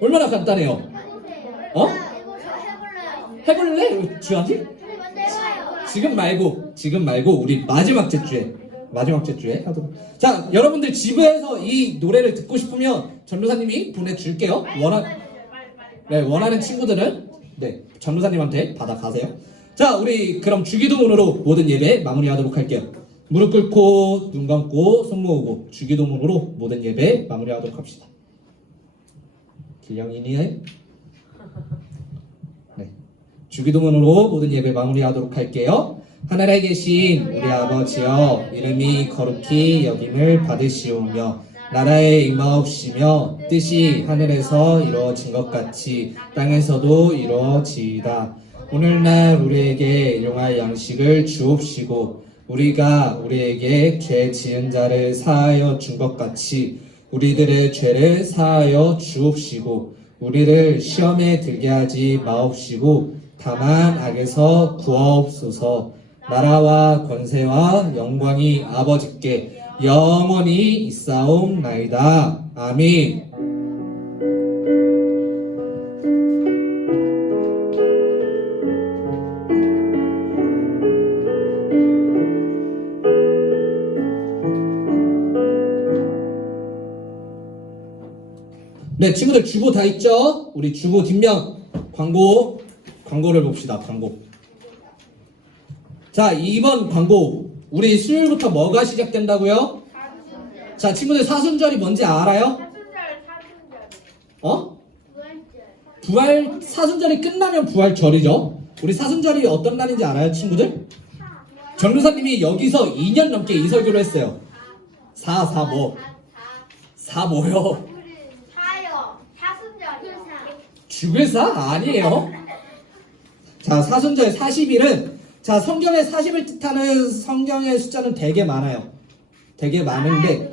얼마나 간단해요. 어? 해볼래? 주연이? 지금 말고 우리 마지막 제주에 하도록. 자, 여러분들 집에서 이 노래를 듣고 싶으면 전도사님이 보내줄게요. 원하는 친구들은 네, 전도사님한테 받아가세요. 자, 우리 그럼 주기도문으로 모든 예배 마무리하도록 할게요. 무릎 꿇고 눈 감고 손 모으고 주기도문으로 모든 예배 마무리하도록 합시다. 길령이니? 네. 주기도문으로 모든 예배 마무리하도록 할게요. 하늘에 계신 우리 아버지여, 이름이 거룩히 여김을 받으시오며 나라에 임하옵시며 뜻이 하늘에서 이루어진 것 같이 땅에서도 이루어지이다. 오늘날 우리에게 일용할 양식을 주옵시고 우리가 우리에게 죄 지은 자를 사하여 준 것 같이 우리들의 죄를 사하여 주옵시고 우리를 시험에 들게 하지 마옵시고 다만 악에서 구하옵소서. 나라와 권세와 영광이 아버지께 영원히 있사옵나이다. 아멘. 네, 친구들 주보 다 있죠? 우리 주보 뒷면 광고를 봅시다. 광고. 자, 이번 광고. 우리 수요일부터 뭐가 시작된다고요? 자, 친구들 사순절이 뭔지 알아요? 어? 사순절이 끝나면 부활절이죠. 우리 사순절이 어떤 날인지 알아요, 친구들? 전도사님이 여기서 2년 넘게 이 설교를 했어요. 사 뭐요? 죽을 사? 아니에요. 자, 사순절 40일은 자, 성경의 40을 뜻하는 성경의 숫자는 되게 많아요. 되게 많은데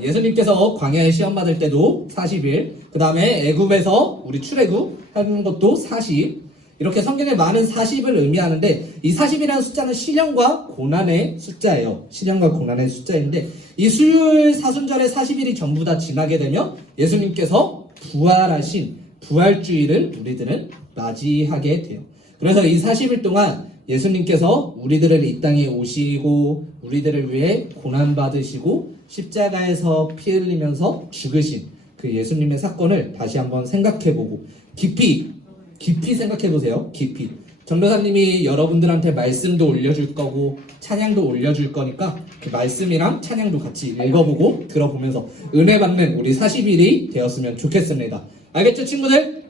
예수님께서 광야에 시험 받을 때도 40일, 그 다음에 애굽에서 우리 출애굽 하는 것도 40, 이렇게 성경에 많은 40을 의미하는데 이 40이라는 숫자는 시련과 고난의 숫자예요. 시련과 고난의 숫자인데 이 수요일 사순절의 40일이 전부 다 지나게 되면 예수님께서 부활하신 부활주의를 우리들은 맞이하게 돼요. 그래서 이 40일 동안 예수님께서 우리들을 이 땅에 오시고 우리들을 위해 고난받으시고 십자가에서 피 흘리면서 죽으신 그 예수님의 사건을 다시 한번 생각해보고 깊이 생각해보세요. 깊이. 전도사님이 여러분들한테 말씀도 올려줄 거고 찬양도 올려줄 거니까 그 말씀이랑 찬양도 같이 읽어보고 들어보면서 은혜 받는 우리 40일이 되었으면 좋겠습니다. 알겠죠, 친구들?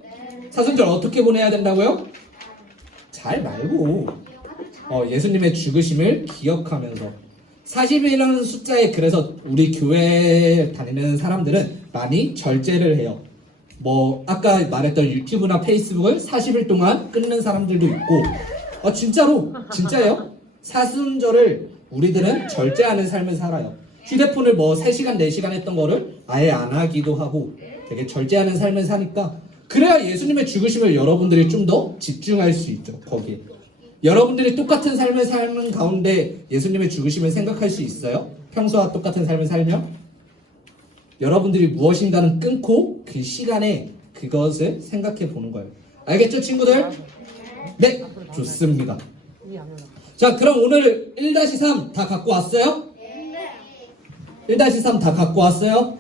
사순절 어떻게 보내야 된다고요? 잘 말고 예수님의 죽으심을 기억하면서 40일이라는 숫자에 그래서 우리 교회 다니는 사람들은 많이 절제를 해요. 뭐 아까 말했던 유튜브나 페이스북을 40일 동안 끊는 사람들도 있고 진짜예요. 사순절을 우리들은 절제하는 삶을 살아요. 휴대폰을 뭐 3시간 4시간 했던 거를 아예 안 하기도 하고 되게 절제하는 삶을 사니까 그래야 예수님의 죽으심을 여러분들이 좀 더 집중할 수 있죠. 거기에 여러분들이 똑같은 삶을 사는 가운데 예수님의 죽으심을 생각할 수 있어요? 평소와 똑같은 삶을 살면? 여러분들이 무엇인가는 끊고 그 시간에 그것을 생각해 보는 거예요. 알겠죠, 친구들? 네, 좋습니다. 자, 그럼 오늘 1-3 다 갖고 왔어요? 1-3 다 갖고 왔어요?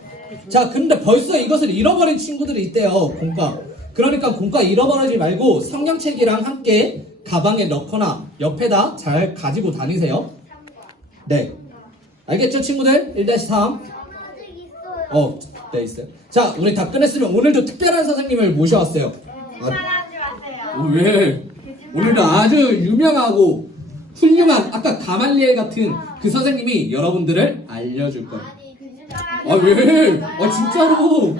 자, 근데 벌써 이것을 잃어버린 친구들이 있대요. 공과. 그러니까 공과 잃어버리지 말고 성경책이랑 함께 가방에 넣거나 옆에다 잘 가지고 다니세요. 네. 알겠죠, 친구들? 1-3. 아직 있어요. 네, 있어요. 자, 우리 다 끝냈으면 오늘도 특별한 선생님을 모셔왔어요. 거짓말하지 마세요. 왜? 오늘도 아주 유명하고 훌륭한 아까 가말리엘 같은 그 선생님이 여러분들을 알려줄 거예요. 아니 거짓말하지 왜? 마세요. 진짜로.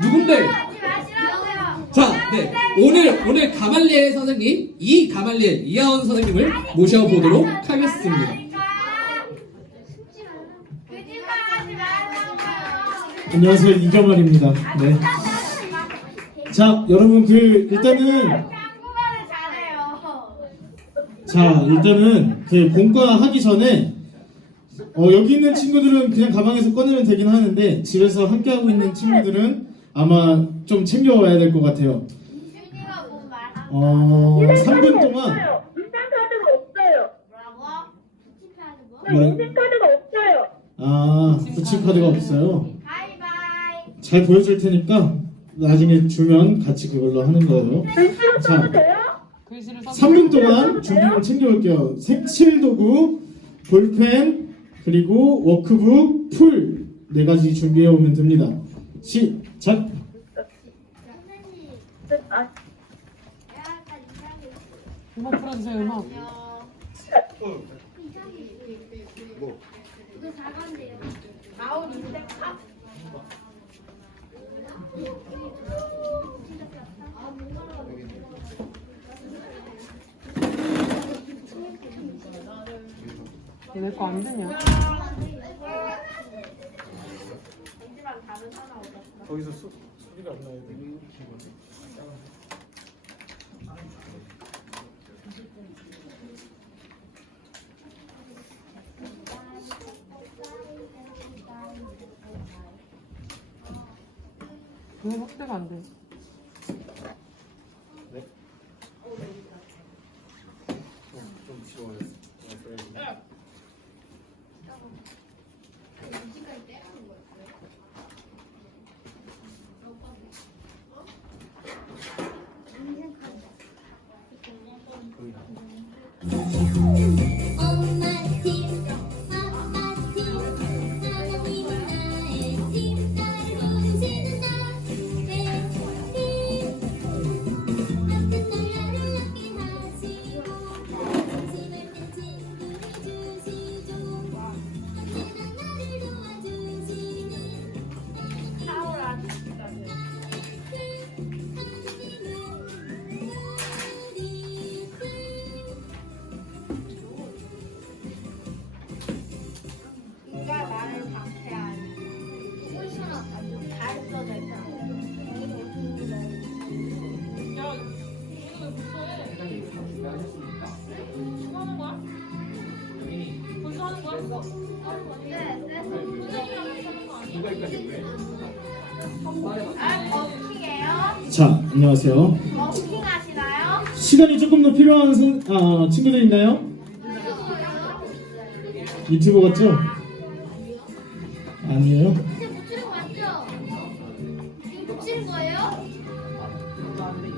누군데? 하지 마시라고요. 자, 네. 오늘 가말리엘 선생님, 이 가말리엘 이하원 선생님을 모셔보도록 하겠습니다. 거짓말하지 말라고요. 안녕하세요, 이경환입니다. 네. 자, 여러분 일단은 한국어를 잘해요. 자, 일단은 그 본과 하기 전에 여기 있는 친구들은 그냥 가방에서 꺼내면 되긴 하는데 집에서 함께 하고 있는 친구들은 아마 좀 챙겨와야 될 것 같아요. 준이가 뭐 말한 3분 동안 인생카드가 없어요. 뭐라고? 인생카드가 없어요. 부침 카드가 없어요. 바이바이. 잘 보여줄 테니까 나중에 주면 같이 그걸로 하는 거예요. 글씨로 자, 써도 돼요? 3분 동안 준비물 챙겨올게요. 색칠 도구, 볼펜, 그리고 워크북, 풀 4가지 준비해 오면 됩니다. 시작. 선생님 아, 약간 이상해. 음악 풀어주세요, 음악. 이상해. 이거 사과인데요. 아홉 인생 아 얘네 거 안 되냐? 하지만 다른 하나 얻었어. 거기서 소리가 안 나야 돼. 왜 확대가 안 돼? 좀 지워야 돼. 엄마 팀, 아빠 팀, 하나님 나의 팀, 나를 보시는 나의 팀. 같은 날 나를 함께 하시고, 심할 땐 친구를 주시죠. 언제나 나를 도와주시는 사울 아저씨가 돼. 누가 나를 박해하니? 잘했어 내가. 버킹이에요? 자, 안녕하세요. 버킹 하시나요? 시간이 조금 더 필요한 친구들 있나요? 유튜버 같죠? 아니에요. 이제 붙이는 거 맞죠? 이거 붙이는 거예요?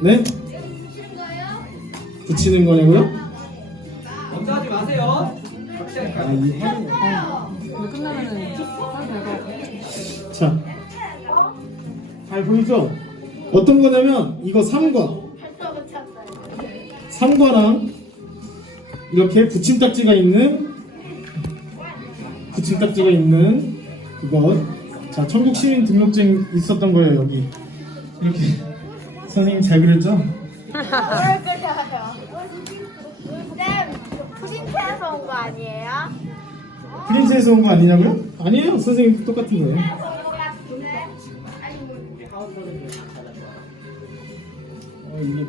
네? 이거 붙이는 거예요? 붙이는 거냐고요? 먼저 하지 마세요. 이거 끝나면은 빨리 내가. 자, 잘 보이죠? 어떤 거냐면 이거 3과 벌써 붙였어요. 3과랑 이렇게 붙임딱지가 있는 그것. 자, 천국 시민 등록증 있었던 거예요. 여기 이렇게 선생님 잘 그렸죠? 뭘 그려요? 쌤, 프린트에서 온 거 아니에요? 프린트에서 온 거 아니냐고요? 아니에요. 선생님 똑같은 거예요. 온 거 같은데? 아니 뭐 이게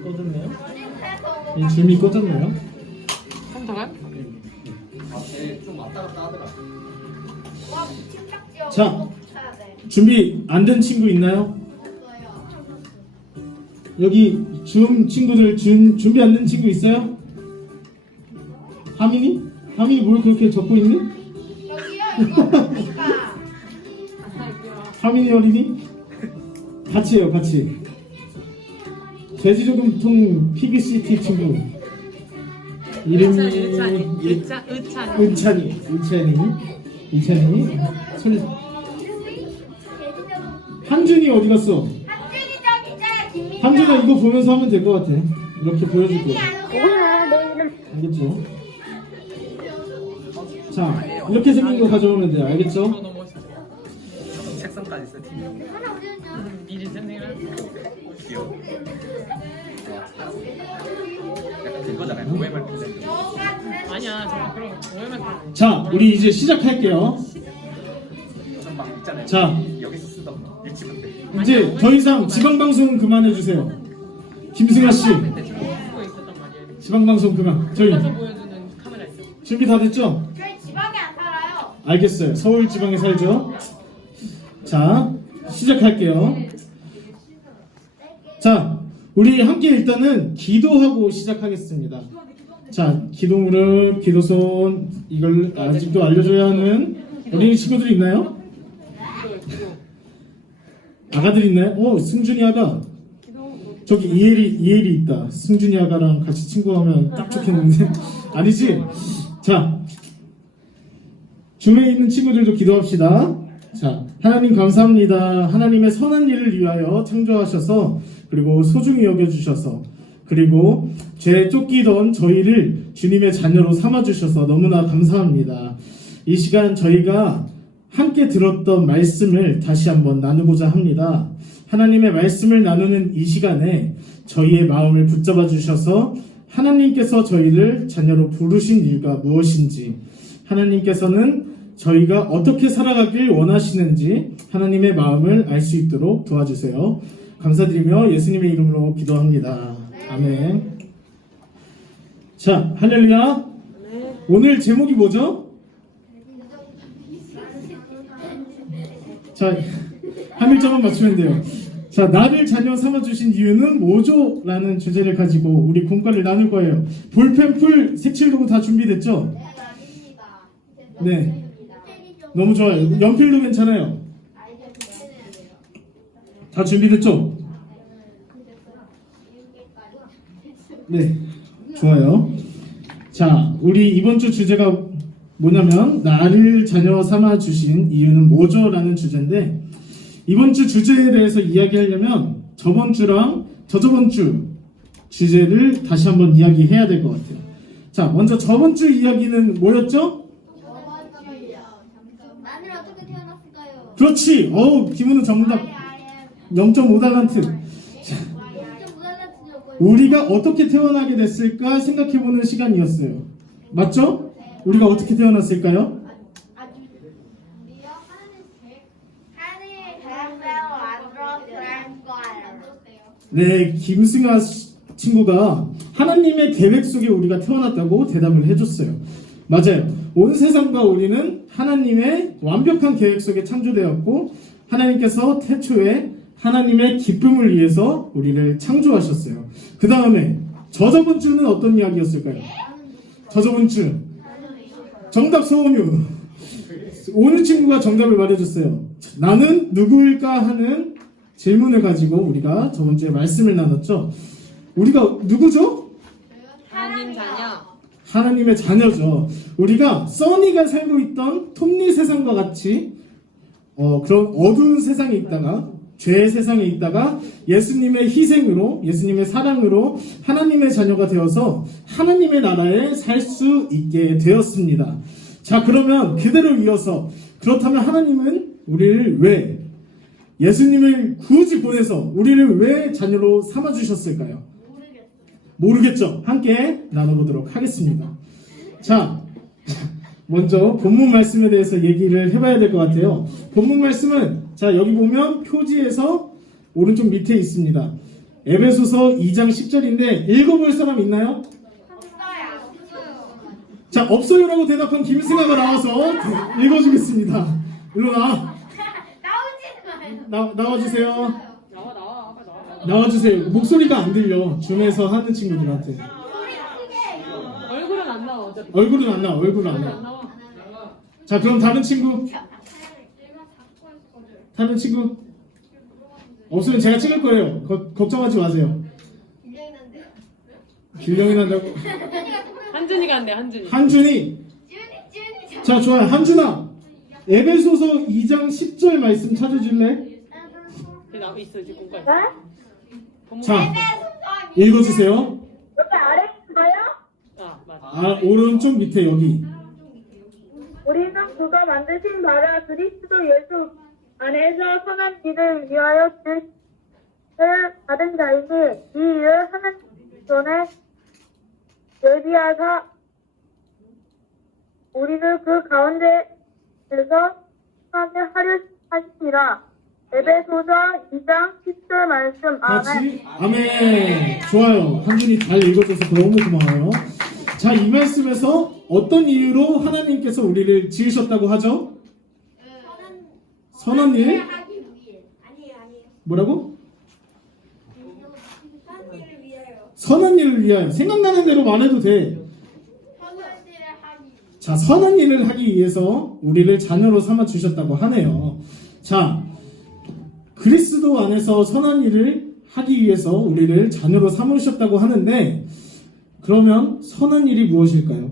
꺼졌네요. 프린트에서 온 이 거 줄이 꺼졌네요. 컴퓨터가? 좀 왔다 갔다 하더라. 와, 붙임딱지하고 자. 붙여야 돼. 준비 안 된 친구 있나요? 없어요. 여기 친구들 준비 안 된 친구 있어요? 하민이? 하민이 뭘 그렇게 적고 있니? 여기요, 이거 뭡니까? 하민이 어린이? 같이 해요, 같이. 돼지저금통 PBCT 친구 이름이 은찬이 손 한준이 어디 갔어? 한준이 저기 있잖아, 김민정. 한준아 이거 보면서 하면 될 것 같아. 이렇게 보여줄 거야. 알겠죠? 자 이렇게 생긴 거 가져오면 돼요. 알겠죠? 책상까지 세팅. 미리 세팅을. 귀여워. 약간 그거잖아요. OMR 프레젠트. 아니야, 정말 그런 OMR. 자 우리 이제 시작할게요. 막 있잖아요. 자 여기서 쓰던 유치분들. 이제 더 이상 지방 방송 그만해 주세요. 김승아 씨 쓰고 있었단 말이에요. 지방 방송 그만. 저희 가서 보여주는 카메라 있어요. 준비 다 됐죠? 저희 지방에 안 살아요. 알겠어요. 서울 지방에 살죠. 자 시작할게요. 자 우리 함께 일단은 기도하고 시작하겠습니다. 자 기도 무릎, 기도 손 이걸 아직도 알려줘야 하는 어린이 친구들이 있나요? 아가들 있나요? 승준이 아가 저기 이엘이 있다. 승준이 아가랑 같이 친구하면 딱 좋겠는데 아니지? 자 줌에 있는 친구들도 기도합시다. 자 하나님 감사합니다. 하나님의 선한 일을 위하여 창조하셔서 그리고 소중히 여겨주셔서 그리고 죄에 쫓기던 저희를 주님의 자녀로 삼아주셔서 너무나 감사합니다. 이 시간 저희가 함께 들었던 말씀을 다시 한번 나누고자 합니다. 하나님의 말씀을 나누는 이 시간에 저희의 마음을 붙잡아 주셔서 하나님께서 저희를 자녀로 부르신 이유가 무엇인지, 하나님께서는 저희가 어떻게 살아가길 원하시는지 하나님의 마음을 알 수 있도록 도와주세요. 감사드리며 예수님의 이름으로 기도합니다. 아멘. 자, 할렐루야. 오늘 제목이 뭐죠? 자, 한 글자만 맞추면 돼요. 자, 나를 자녀 삼아주신 이유는 뭐죠? 라는 주제를 가지고 우리 공과를 나눌 거예요. 볼펜, 풀, 색칠도구 다 준비됐죠? 네. 너무 좋아요. 연필도 괜찮아요. 다 준비됐죠? 네. 좋아요. 자, 우리 이번 주 주제가 뭐냐면 나를 자녀 삼아주신 이유는 뭐죠? 라는 주제인데 이번 주 주제에 대해서 이야기하려면 저번 주랑 저저번 주 주제를 다시 한번 이야기해야 될 것 같아요. 자, 먼저 저번 주 이야기는 뭐였죠? 나는 어떻게 태어났을까요? 그렇지. 기분은 정답 0.5달란트. 우리가 어떻게 태어나게 됐을까 생각해보는 시간이었어요. 맞죠? 우리가 어떻게 태어났을까요? 네, 김승아 친구가 하나님의 계획 속에 우리가 태어났다고 대답을 해줬어요. 맞아요. 온 세상과 우리는 하나님의 완벽한 계획 속에 창조되었고 하나님께서 태초에 하나님의 기쁨을 위해서 우리를 창조하셨어요. 그 다음에 저저번 주는 어떤 이야기였을까요? 저저번 주 정답 소원유. 오늘 친구가 정답을 말해줬어요. 나는 누구일까 하는 질문을 가지고 우리가 저번 주에 말씀을 나눴죠. 우리가 누구죠? 하나님 자녀. 하나님의 자녀죠. 우리가 써니가 살고 있던 톱니 세상과 같이 그런 어두운 세상에 있다가 죄의 세상에 있다가 예수님의 희생으로 예수님의 사랑으로 하나님의 자녀가 되어서 하나님의 나라에 살 수 있게 되었습니다. 자, 그러면 그대로 이어서 그렇다면 하나님은 우리를 왜 예수님을 굳이 보내서 우리를 왜 자녀로 삼아주셨을까요? 모르겠죠? 함께 나눠보도록 하겠습니다. 자, 먼저 본문 말씀에 대해서 얘기를 해봐야 될 것 같아요. 본문 말씀은 자, 여기 보면 표지에서 오른쪽 밑에 있습니다. 에베소서 2장 10절인데 읽어볼 사람 있나요? 자, 없어요라고 대답한 김승아가 나와서 읽어주겠습니다. 일로 나와. 나와주세요. 나와주세요. 목소리가 안 들려. 줌에서 하는 친구들한테. 얼굴은 안 나와. 어차피. 얼굴은 안 나와. 자, 그럼 다른 친구. 다른 친구. 없으면 제가 찍을 거예요. 걱정하지 마세요. 길령이 난다고? 한준이가 안돼 한준이. 한준이. 자, 좋아요. 한준아. 에베소서 2장 10절 말씀 찾아줄래? 나 있어 이제 공까지. 자, 읽어주세요. 여기 아래 있어요? 아 맞아. 아, 오른쪽 밑에 여기. 우리는 그가 만드신 바라 그리스도 예수 안에서 선한 일을 위하여 뜻을 받은 자이니 이 일을 하나님 전에 예비하사 우리를 그 가운데에서 하게 하려 하시니라. 에베소서 2장 10절 말씀. 아멘. 같이 아멘. 좋아요. 한준이 잘 읽어줘서 너무 고마워요. 자, 이 말씀에서 어떤 이유로 하나님께서 우리를 지으셨다고 하죠? 선한 일? 하기 위해. 아니에요. 뭐라고? 선한 일을 위하여. 선한 일을 위하여. 생각나는 대로 말해도 돼. 선한 일을 하기 위해. 자, 선한 일을 하기 위해서 우리를 자녀로 삼아 주셨다고 하네요. 자, 그리스도 안에서 선한 일을 하기 위해서 우리를 자녀로 삼으셨다고 하는데, 그러면 선한 일이 무엇일까요?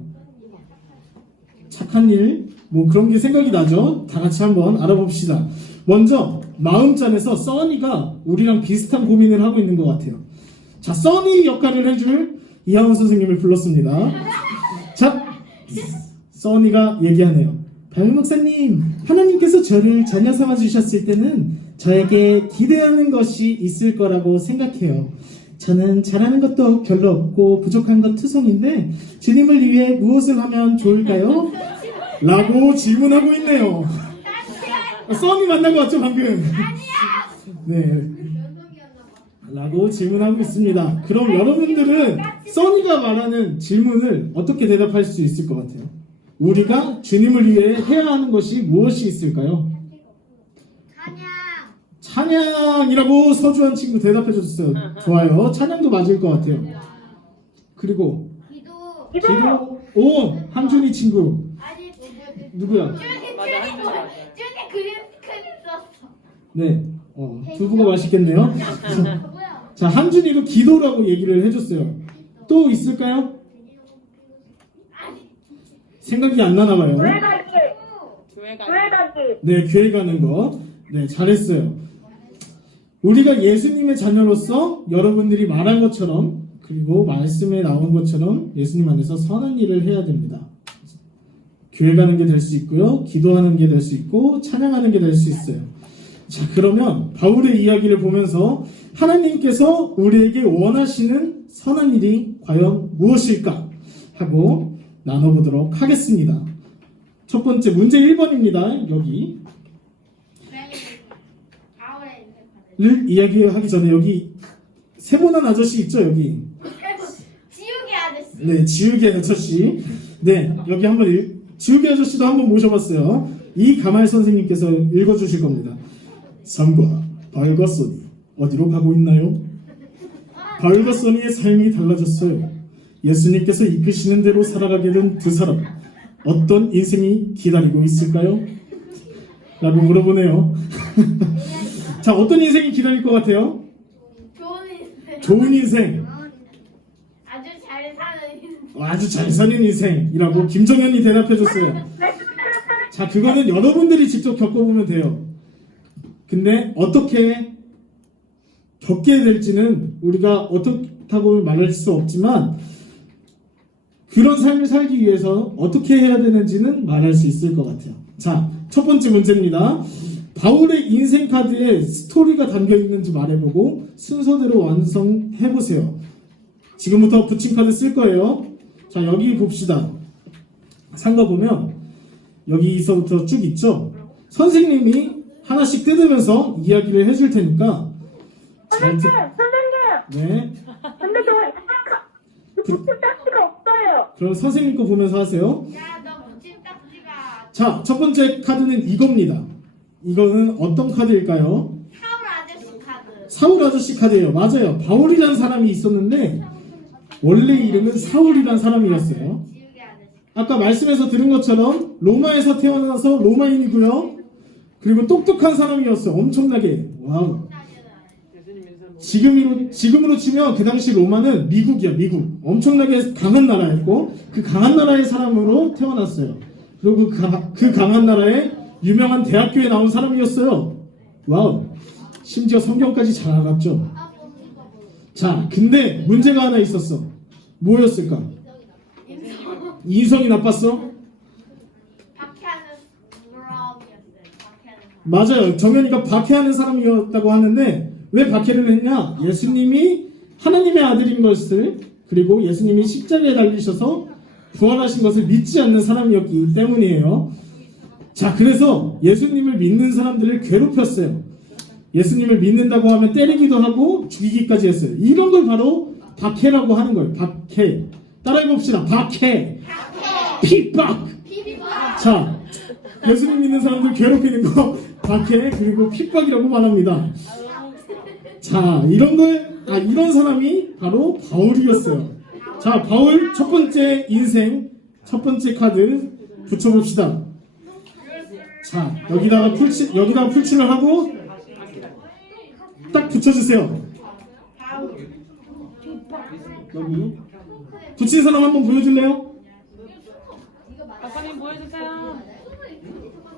착한 일? 뭐 그런 게 생각이 나죠? 다 같이 한번 알아봅시다. 먼저 마음짠에서 써니가 우리랑 비슷한 고민을 하고 있는 것 같아요. 자, 써니 역할을 해줄 이하원 선생님을 불렀습니다. 자, 써니가 얘기하네요. 박 목사님, 하나님께서 저를 자녀 삼아 주셨을 때는 저에게 기대하는 것이 있을 거라고 생각해요. 저는 잘하는 것도 별로 없고 부족한 것 투성인데 주님을 위해 무엇을 하면 좋을까요? 라고 질문하고 있네요. 써니 만난 것 같죠 방금? 네. 라고 질문하고 있습니다. 그럼 여러분들은 써니가 말하는 질문을 어떻게 대답할 수 있을 것 같아요? 우리가 주님을 위해 해야 하는 것이 무엇이 있을까요? 찬양이라고 서주한 친구 대답해 줬어요. 좋아요. 찬양도 맞을 것 같아요. 그리고 기도. 오, 한준이 친구. 아니 누구야? 맞아 한준이 맞아. 준이 그림 썼어. 네. 두부가 맛있겠네요. 자, 한준이도 기도라고 얘기를 해줬어요. 또 있을까요? 생각이 안 나나 봐요. 교회 가기. 교회 가. 교회 가기. 네, 교회 가는 거. 네, 잘했어요. 우리가 예수님의 자녀로서 여러분들이 말한 것처럼, 그리고 말씀에 나온 것처럼 예수님 안에서 선한 일을 해야 됩니다. 교회 가는 게 될 수 있고요, 기도하는 게 될 수 있고, 찬양하는 게 될 수 있어요. 자, 그러면 바울의 이야기를 보면서 하나님께서 우리에게 원하시는 선한 일이 과연 무엇일까 하고 나눠보도록 하겠습니다. 첫 번째 문제 1번입니다. 여기 를 이야기하기 전에 여기 세모난 아저씨 있죠? 여기 지우개 아저씨. 네, 지우개 아저씨. 네, 여기 한번 지우개 아저씨도 한번 모셔봤어요. 이가말 선생님께서 읽어주실 겁니다. 삶과 바울과 써니 어디로 가고 있나요? 바울과 써니의 삶이 달라졌어요. 예수님께서 이끄시는 대로 살아가게 된 두 사람, 어떤 인생이 기다리고 있을까요? 라고 물어보네요. 자, 어떤 인생이 기다릴 것 같아요? 좋은 인생. 좋은 인생. 아주 잘 사는 인생. 아주 잘 사는 인생이라고 김정현이 대답해줬어요. 자, 그거는 여러분들이 직접 겪어보면 돼요. 근데 어떻게 겪게 될지는 우리가 어떻다고 말할 수 없지만, 그런 삶을 살기 위해서 어떻게 해야 되는지는 말할 수 있을 것 같아요. 자, 첫 번째 문제입니다. 바울의 인생 카드에 스토리가 담겨 있는지 말해보고 순서대로 완성해보세요. 지금부터 붙임카드 쓸 거예요. 자, 여기 봅시다. 산 거 보면 여기서부터 쭉 있죠? 선생님이 하나씩 뜯으면서 이야기를 해줄 테니까 잘 선생님. 네. 근데 저 붙임 딱지가 없어요. 그럼 선생님 거 보면서 하세요. 야, 너 붙임 딱지가 자, 첫 번째 카드는 이겁니다. 이거는 어떤 카드일까요? 사울 아저씨 카드. 사울 아저씨 카드예요. 맞아요. 바울이라는 사람이 있었는데 원래 이름은 사울이라는 사람이었어요. 지우개 아저씨. 아까 말씀에서 들은 것처럼 로마에서 태어나서 로마인이고요. 그리고 똑똑한 사람이었어요. 엄청나게. 와우. 지금으로 치면 그 당시 로마는 미국이야, 미국. 엄청나게 강한 나라였고, 그 강한 나라의 사람으로 태어났어요. 그리고 그 강한 나라의 유명한 대학교에 나온 사람이었어요. 와우. 심지어 성경까지 잘 알았죠. 자, 근데 문제가 하나 있었어. 뭐였을까? 인성이 나빴어? 박해하는 사람이었어요. 박해하는 사람. 맞아요. 정현이가 박해하는 사람이었다고 하는데 왜 박해를 했냐? 예수님이 하나님의 아들인 것을, 그리고 예수님이 십자가에 달리셔서 부활하신 것을 믿지 않는 사람이었기 때문이에요. 자, 그래서 예수님을 믿는 사람들을 괴롭혔어요. 예수님을 믿는다고 하면 때리기도 하고 죽이기까지 했어요. 이런 걸 바로 박해라고 하는 거예요. 박해. 따라해봅시다. 박해. 핍박. 자, 예수님 믿는 사람들 괴롭히는 거 박해, 그리고 핍박이라고 말합니다. 자, 이런 사람이 바로 바울이었어요. 자, 바울 첫 번째 인생, 첫 번째 카드 붙여봅시다. 자, 여기다가 풀칠을 하고 딱 붙여주세요. 여기 붙인 사람 한번 보여줄래요? 박사님 보여주세요.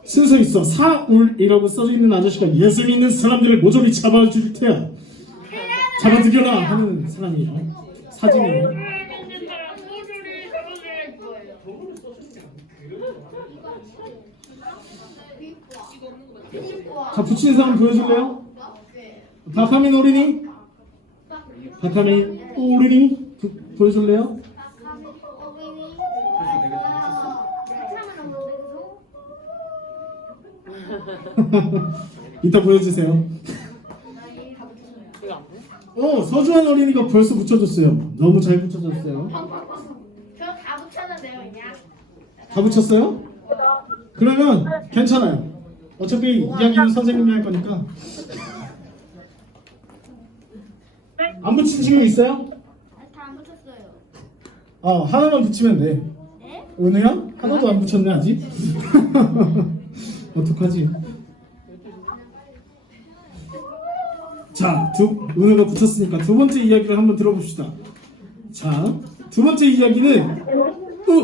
순서 있어. 사울이라고 써있는 아저씨가 예수 믿는 사람들을 모조리 잡아줄 테야. 잡아들여라 하는 사람이에요. 사진이에요. 자, 붙이는 사람 보여줄래요? 박하민 어린이? 박하민 어린이 보여줄래요? 이따 보여주세요. 서주환 어린이가 벌써 붙여줬어요. 너무 잘 붙여줬어요. 저 다 붙였는데요, 그냥. 다 붙였어요? 그러면 괜찮아요. 어차피 이야기는 선생님이 할 거니까. 안 붙인 친구 있어요? 다 안 붙였어요. 하나만 붙이면 돼. 네? 은혜야? 하나도 안 붙였네 아직. 어떡하지? 자, 은혜가 붙였으니까 두 번째 이야기를 한번 들어봅시다. 자, 두 번째 이야기는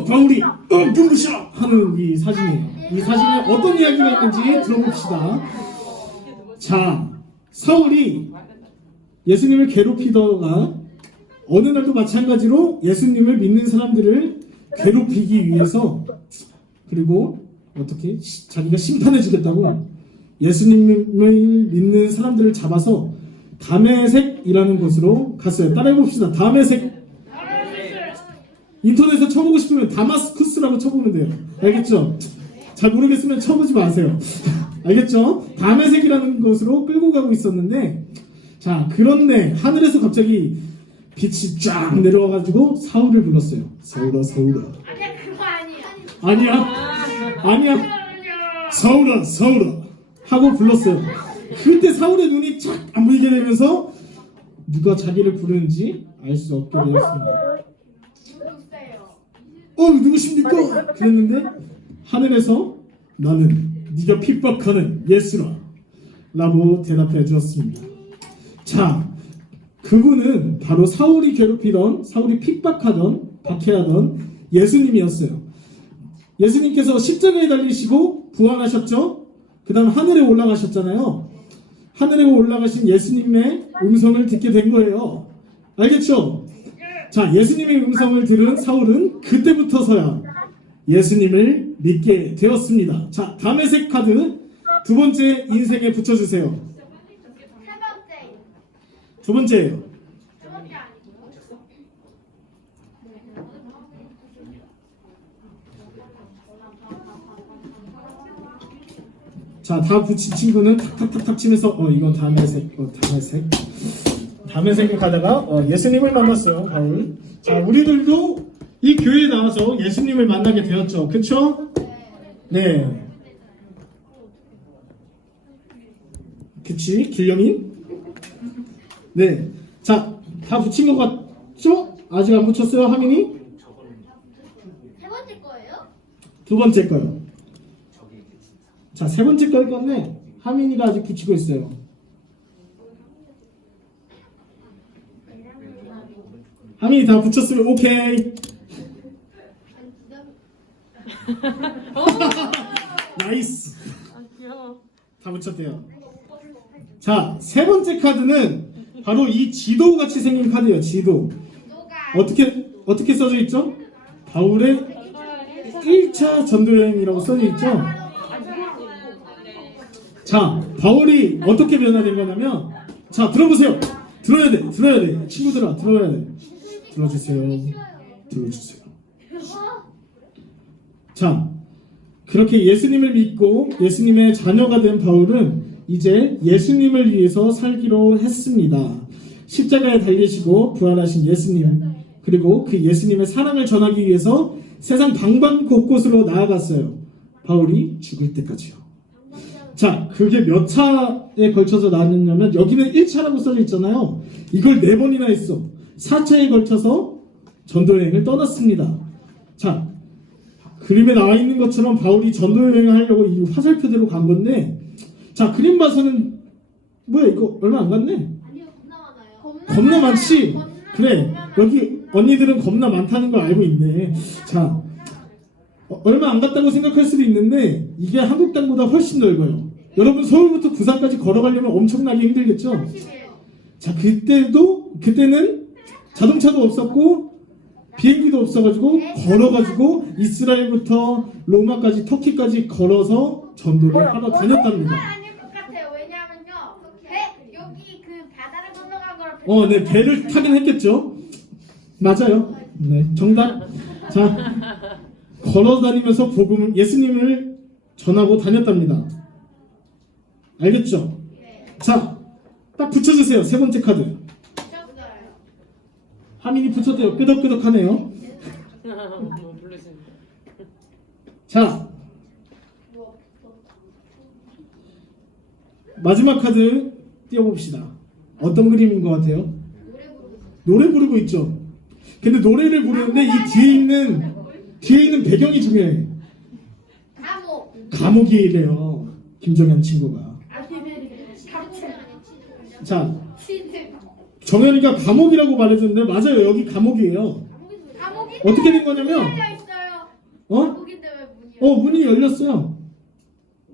바울이 눈부셔 하는 이 사진이에요. 이 사진에 어떤 이야기가 있는지 들어봅시다. 자, 사울이 예수님을 괴롭히다가 어느 날도 마찬가지로 예수님을 믿는 사람들을 괴롭히기 위해서, 그리고 어떻게 자기가 심판해 주겠다고 예수님을 믿는 사람들을 잡아서 다메섹이라는 곳으로 갔어요. 따라해봅시다. 다메섹. 인터넷에 쳐보고 싶으면 다마스쿠스라고 쳐보면 돼요. 알겠죠? 잘 모르겠으면 쳐보지 마세요. 알겠죠? 다메섹이라는 곳으로 끌고 가고 있었는데, 자, 그런데 하늘에서 갑자기 빛이 쫙 내려와가지고 사울을 불렀어요. 사울아, 사울아. 아니야, 그거 아니야. 아니야. 사울아, 사울아 하고 불렀어요. 그때 사울의 눈이 착 안 보이게 되면서 누가 자기를 부르는지 알 수 없게 되었습니다. 누구십니까? 그랬는데 하늘에서 나는 네가 핍박하는 예수라 라고 대답해 주었습니다. 자, 그분은 바로 사울이 괴롭히던, 사울이 핍박하던, 박해하던 예수님이었어요. 예수님께서 십자가에 달리시고 부활하셨죠? 그 다음 하늘에 올라가셨잖아요. 하늘에 올라가신 예수님의 음성을 듣게 된 거예요. 알겠죠? 자, 예수님의 음성을 들은 사울은 그때부터서야 예수님을 믿게 되었습니다. 자, 다메섹 카드 두 번째 인생에 붙여주세요. 세 번째. 두 번째예요. 두 번째 아니고. 자, 다 붙인 친구는 탁탁탁탁 치면서 이건 다메섹, 다메섹에 가다가 예수님을 만났어요. 바울. 자, 우리들도 이 교회에 나와서 예수님을 만나게 되었죠. 그쵸? 네. 그치? 길령인? 네. 자, 다 붙인 것 같죠? 아직 안 붙였어요, 하민이? 세 번째 거예요? 두 번째 거요. 자, 세 번째 걸 건데 하민이가 아직 붙이고 있어요. 하민이 다 붙였으면 오케이. 나이스. 다 붙였대요. 자, 세 번째 카드는 바로 이 지도 같이 생긴 카드예요. 지도. 어떻게 써져 있죠? 바울의 1차 전도 여행이라고 써져 있죠. 자, 바울이 어떻게 변화된 거냐면, 자, 들어보세요. 들어야 돼. 친구들아, 들어야 돼. 들어주세요. 자, 그렇게 예수님을 믿고 예수님의 자녀가 된 바울은 이제 예수님을 위해서 살기로 했습니다. 십자가에 달리시고 부활하신 예수님, 그리고 그 예수님의 사랑을 전하기 위해서 세상 방방곳곳으로 나아갔어요. 바울이 죽을 때까지요. 자, 그게 몇 차에 걸쳐서 나왔냐면 여기는 1차라고 써져 있잖아요. 이걸 4번이나 했어. 4차에 걸쳐서 전도여행을 떠났습니다. 자, 그림에 나와 있는 것처럼 바울이 전도여행을 하려고 이 화살표대로 간 건데, 자, 그림 봐서는 뭐야, 이거 얼마 안 갔네? 아니요, 겁나 많아요. 겁나 많지? 그래, 여기 언니들은 겁나 많다는 걸 알고 있네. 자, 얼마 안 갔다고 생각할 수도 있는데 이게 한국 땅보다 훨씬 넓어요. 여러분, 서울부터 부산까지 걸어가려면 엄청나게 힘들겠죠? 자, 그때는 자동차도 없었고 비행기도 없어가지고 걸어가지고 이스라엘부터 로마까지, 터키까지 걸어서 전도를 하러 다녔답니다. 그건 아닐 것 같아요. 왜냐하면요, 여기 그 바다를 건너간 거를 네, 배를 타긴 했겠죠. 맞아요. 네, 정답. 자, 걸어 다니면서 복음을, 예수님을 전하고 다녔답니다. 알겠죠? 자, 딱 붙여주세요. 세 번째 카드. 붙였어요. 하민이 붙였대요. 끄덕끄덕하네요. 자, 마지막 카드 띄워봅시다. 어떤 그림인 것 같아요? 노래 부르고 있죠. 근데 노래를 부르는데 이 뒤에 있는 배경이 중요해. 감옥이래요. 김정현 친구가. 자, 정현이가 감옥이라고 말해줬는데 맞아요. 여기 감옥이에요. 어떻게 된 거냐면, 문이 열렸어요.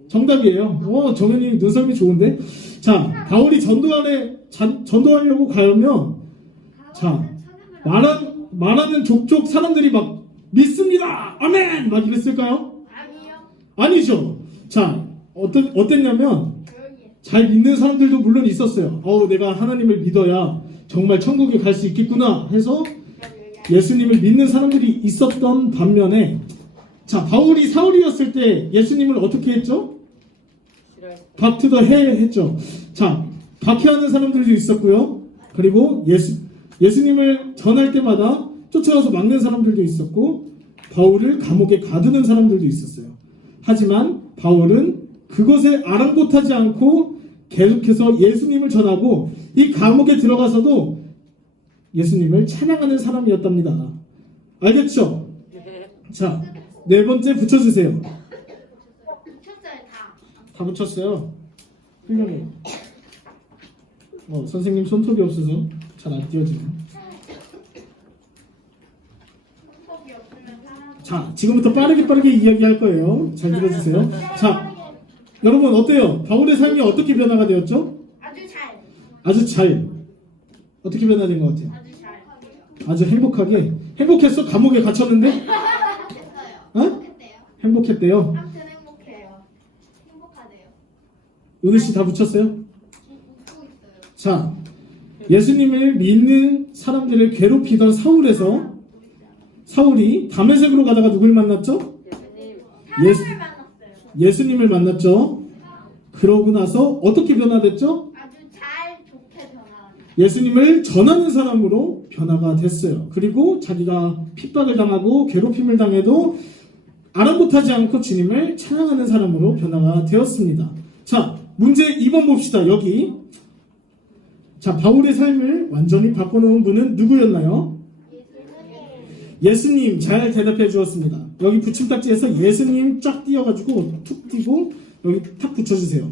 정답이에요. 정현이 눈썹이 좋은데. 자, 바울이 전도하려고 가면, 자, 말하는 족족 사람들이 막 믿습니다, 아멘, 막 이랬을까요? 아니죠. 자, 어땠냐면 잘 믿는 사람들도 물론 있었어요. 내가 하나님을 믿어야 정말 천국에 갈 수 있겠구나 해서 예수님을 믿는 사람들이 있었던 반면에, 자, 바울이 사울이었을 때 예수님을 어떻게 했죠? 박투더 해 했죠. 자, 박해하는 사람들도 있었고요. 그리고 예수님을 전할 때마다 쫓아와서 막는 사람들도 있었고, 바울을 감옥에 가두는 사람들도 있었어요. 하지만 바울은 그것에 아랑곳하지 않고 계속해서 예수님을 전하고 이 감옥에 들어가서도 예수님을 찬양하는 사람이었답니다. 알겠죠? 자, 네 번째 붙여주세요. 다 붙였어요. 훌륭해요. 선생님 손톱이 없어서 잘 안 띄워지네. 자, 지금부터 빠르게 이야기할 거예요. 잘 들어주세요. 자, 여러분 어때요? 바울의 삶이 어떻게 변화가 되었죠? 아주 잘. 어떻게 변화된 것 같아요? 아주 행복하게. 행복했어? 감옥에 갇혔는데? 행복했대요. 아무튼 행복해요. 행복하대요. 은우씨 다 붙였어요? 자, 예수님을 믿는 사람들을 괴롭히던 사울이 다메섹으로 가다가 누굴 만났죠? 예수님을 만났죠. 그러고 나서 어떻게 변화됐죠? 아주 잘 좋게 변화. 예수님을 전하는 사람으로 변화가 됐어요. 그리고 자기가 핍박을 당하고 괴롭힘을 당해도 아랑곳하지 않고 주님을 찬양하는 사람으로 변화가 되었습니다. 자, 문제 2번 봅시다. 여기. 자, 바울의 삶을 완전히 바꿔놓은 분은 누구였나요? 예수님. 잘 대답해 주었습니다. 여기 붙임딱지에서 예수님 쫙 띄어가지고 툭 띄고 여기 탁 붙여주세요.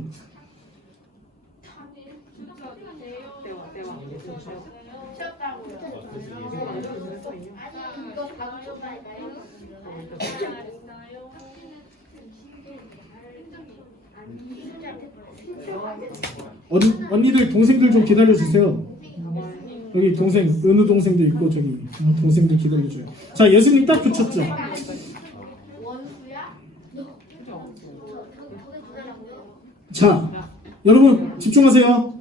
언니들 동생들 좀 기다려주세요. 여기 동생 은우 동생도 있고 저기 동생들 기다려줘요. 자, 예수님 딱 붙였죠. 원수야? 자, 여러분 집중하세요.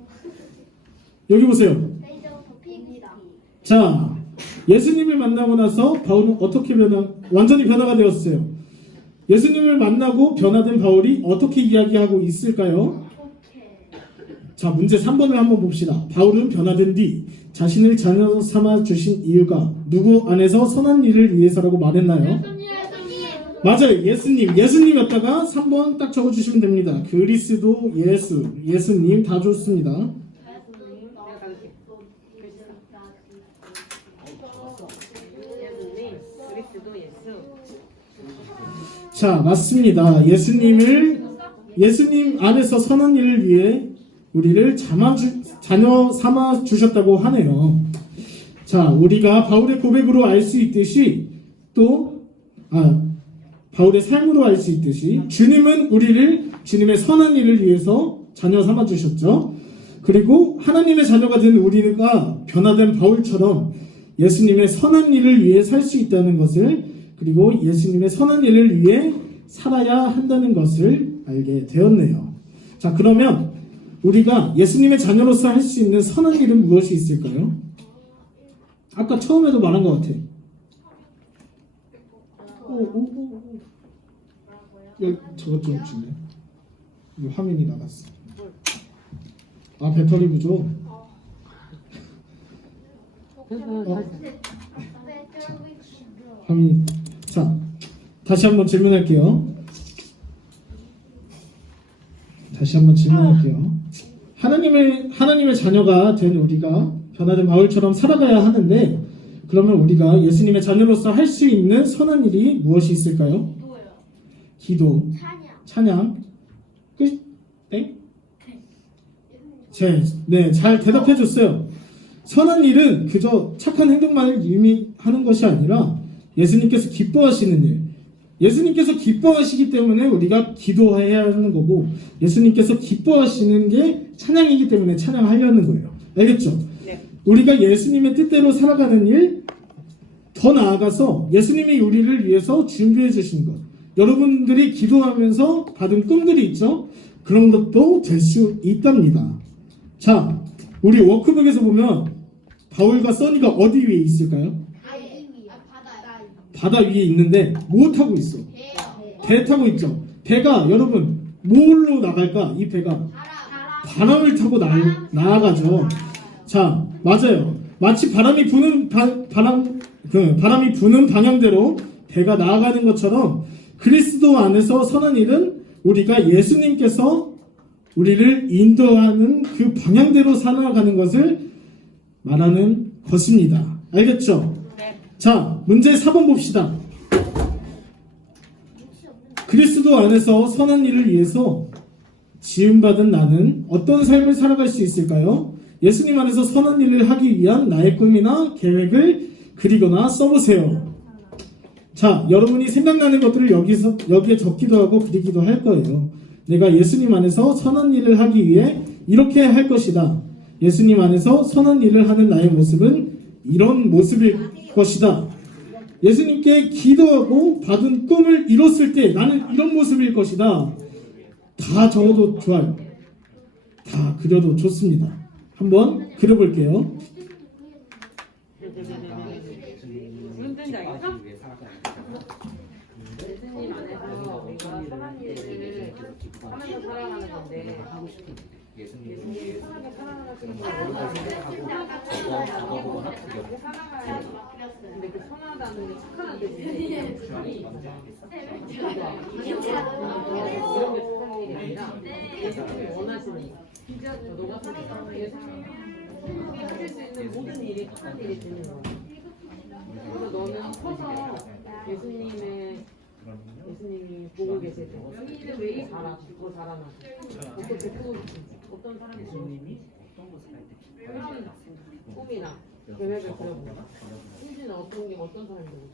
여기 보세요. 자, 예수님을 만나고 나서 바울은 어떻게 완전히 변화가 되었어요. 예수님을 만나고 변화된 바울이 어떻게 이야기하고 있을까요? 자, 문제 3번을 한번 봅시다. 바울은 변화된 뒤 자신을 자녀 삼아 주신 이유가 누구 안에서 선한 일을 위해서라고 말했나요? 맞아요. 예수님이었다가 3번 딱 적어주시면 됩니다. 그리스도 예수님 다 좋습니다. 자, 맞습니다. 예수님 안에서 선한 일을 위해 우리를 자녀 삼아 주셨다고 하네요. 자, 우리가 바울의 고백으로 알 수 있듯이 바울의 삶으로 알 수 있듯이 주님은 우리를 주님의 선한 일을 위해서 자녀 삼아 주셨죠. 그리고 하나님의 자녀가 된 우리가 변화된 바울처럼 예수님의 선한 일을 위해 살 수 있다는 것을, 그리고 예수님의 선한 일을 위해 살아야 한다는 것을 알게 되었네요. 자, 그러면 우리가 예수님의 자녀로서 할 수 있는 선한 일은 무엇이 있을까요? 아까 처음에도 말한 것 같아. 저것 좀 주네. 이 화면이 나갔어. 아, 배터리 부족. 자, 다시 한번 질문할게요. 하나님의 자녀가 된 우리가 변화된 바울처럼 살아가야 하는데, 그러면 우리가 예수님의 자녀로서 할 수 있는 선한 일이 무엇이 있을까요? 기도, 찬양, 끝? 네? 잘 대답해줬어요. 선한 일은 그저 착한 행동만을 의미하는 것이 아니라 예수님께서 기뻐하시는 일, 예수님께서 기뻐하시기 때문에 우리가 기도해야 하는 거고, 예수님께서 기뻐하시는 게 찬양이기 때문에 찬양하려는 거예요. 알겠죠? 네. 우리가 예수님의 뜻대로 살아가는 일, 더 나아가서 예수님이 우리를 위해서 준비해 주신 것, 여러분들이 기도하면서 받은 꿈들이 있죠? 그런 것도 될 수 있답니다. 자, 우리 워크북에서 보면 바울과 써니가 어디 위에 있을까요? 바다 위에 있는데 뭐 타고 있어? 배 타고 있죠. 배가 여러분 뭘로 나갈까? 이 배가 바람을 타고 나아가죠. 자, 맞아요. 마치 바람이 부는 바람이 부는 방향대로 배가 나아가는 것처럼 그리스도 안에서 선한 일은 우리가 예수님께서 우리를 인도하는 그 방향대로 살아가는 것을 말하는 것입니다. 알겠죠? 자, 문제 4번 봅시다. 그리스도 안에서 선한 일을 위해서 지음받은 나는 어떤 삶을 살아갈 수 있을까요? 예수님 안에서 선한 일을 하기 위한 나의 꿈이나 계획을 그리거나 써보세요. 자, 여러분이 생각나는 것들을 여기에 적기도 하고 그리기도 할 거예요. 내가 예수님 안에서 선한 일을 하기 위해 이렇게 할 것이다. 예수님 안에서 선한 일을 하는 나의 모습은 이런 모습일 것이다. 예수님께 기도하고 받은 꿈을 이뤘을 때 나는 이런 모습일 것이다. 다 적어도 좋아요. 다 그려도 좋습니다. 한번 그려볼게요. 예수님 안에서 우리가 선한 일을 하면서 살아가는 건데 예수님이 편하게 살아가는 거 살아가야 근데 그 선하다는 게 착하다는 뜻이에요. 이런 게 착한 일이 아니라 예수님이 원하시는 너 같은 예수님이 하실 수 있는 모든 일이 착한 일이 되는 거야. 그래서 너는 커서 예수님이 보고 계실 때 승리는 왜 더 잘하나 어떤 사람이 주님이 꿈이나 계획을 그려보나 승진은 어떤 사람이 되고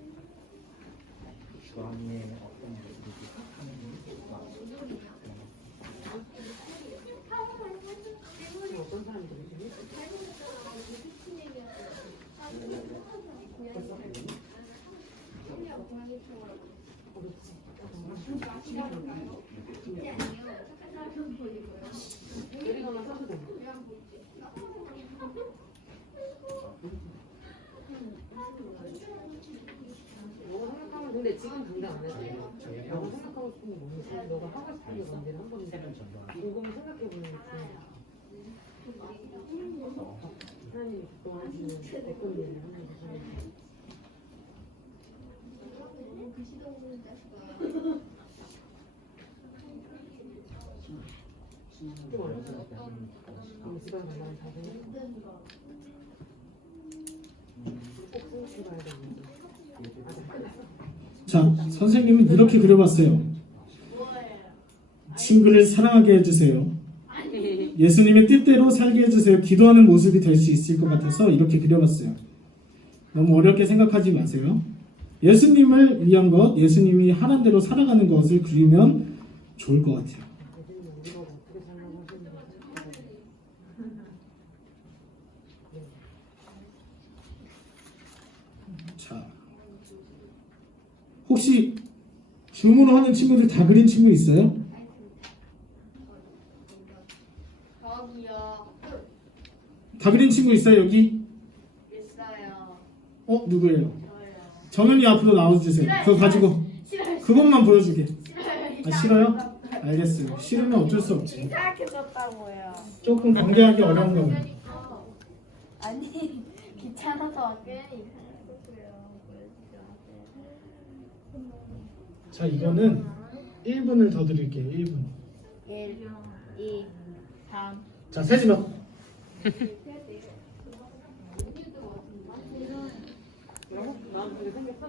어떤 사람들이지? 내리거나 써도 돼. 너가 생각하면 근데 지금 당장 안 해도 돼. 너가 생각하고 싶은 게 뭔지, 너가 하고 싶은 게 뭔지를 한 번은 곰곰이 생각해보는 게 중요해. 하나님이 기뻐하시는 어떤 일을 하는 거지? 좀 어렵다. 그럼 집에 가면 자세히 꼭 생각해봐야 되는데. 자, 선생님은 이렇게 그려봤어요. 친구를 사랑하게 해주세요. 예수님의 뜻대로 살게 해주세요. 기도하는 모습이 될 수 있을 것 같아서 이렇게 그려봤어요. 너무 어렵게 생각하지 마세요. 예수님을 위한 것, 예수님이 하란 대로 살아가는 것을 그리면 좋을 것 같아요. 자, 혹시 줌으로 하는 친구들 다 그린 친구 있어요? 저기요. 다 그린 친구 있어요 여기? 있어요. 누구예요? 저요. 정현이 앞으로 나와주세요. 그거 가지고 싫어요. 그것만 보여주게. 싫어요. 싫어요? 알겠어요. 싫으면 어쩔 수 없지. 이상하게 썼다고요. 조금 관계하기 어려운 거예요. 아니 귀찮아서 완전히 이상하게 썼어요. 자, 이거는 1분을 더 드릴게요. 1분. 1, 2, 3. 자, 세지 마. 마음속에 생겼어?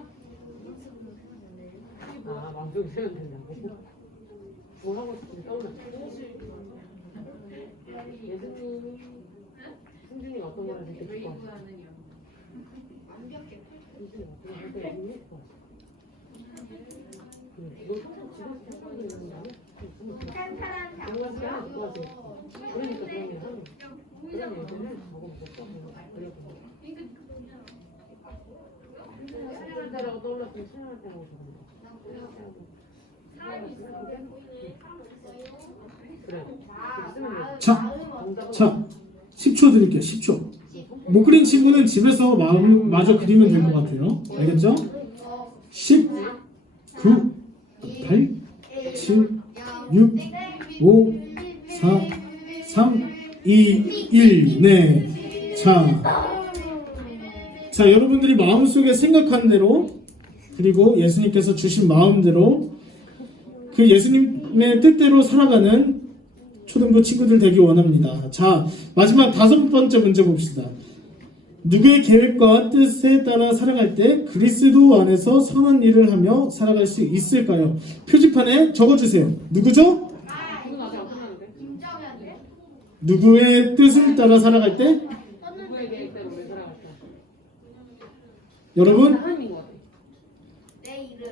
아, 마음속에 세면 된다고? 뭐 하고 싶은지 떠올랐어? 예수님, 승준이가 어떤 걸 하실 때 좋을 것 같아? 승준이가 어떤 걸 할 때 좋을 것 같아? 너 평소 집에서 생각하고 있는 거 아니야? 한 사람 장난치야? 그거지. 그러니까 그런 일 하는 그런 얘기를 먹어보고 그래도 수련할 때라고 떠올랐으면 수련할 때라고 그래. 자, 10초 드릴게요. 10초. 못 그린 친구는 집에서 마저 그리면 될 것 같아요. 알겠죠? 10, 9, 8, 7, 6, 5, 4, 3, 2, 1. 네. 자, 여러분들이 마음속에 생각한 대로 그리고 예수님께서 주신 마음대로 그 예수님의 뜻대로 살아가는 초등부 친구들 되기 원합니다. 자, 마지막 5번째 문제 봅시다. 누구의 계획과 뜻에 따라 살아갈 때 그리스도 안에서 선한 일을 하며 살아갈 수 있을까요? 표지판에 적어주세요. 누구죠? 이건 아직 안 끝났는데. 누구의 뜻을 따라 살아갈 때? 누구의 계획대로 왜 살아갈까? 여러분, 하나님인 것 같아. 내 이름.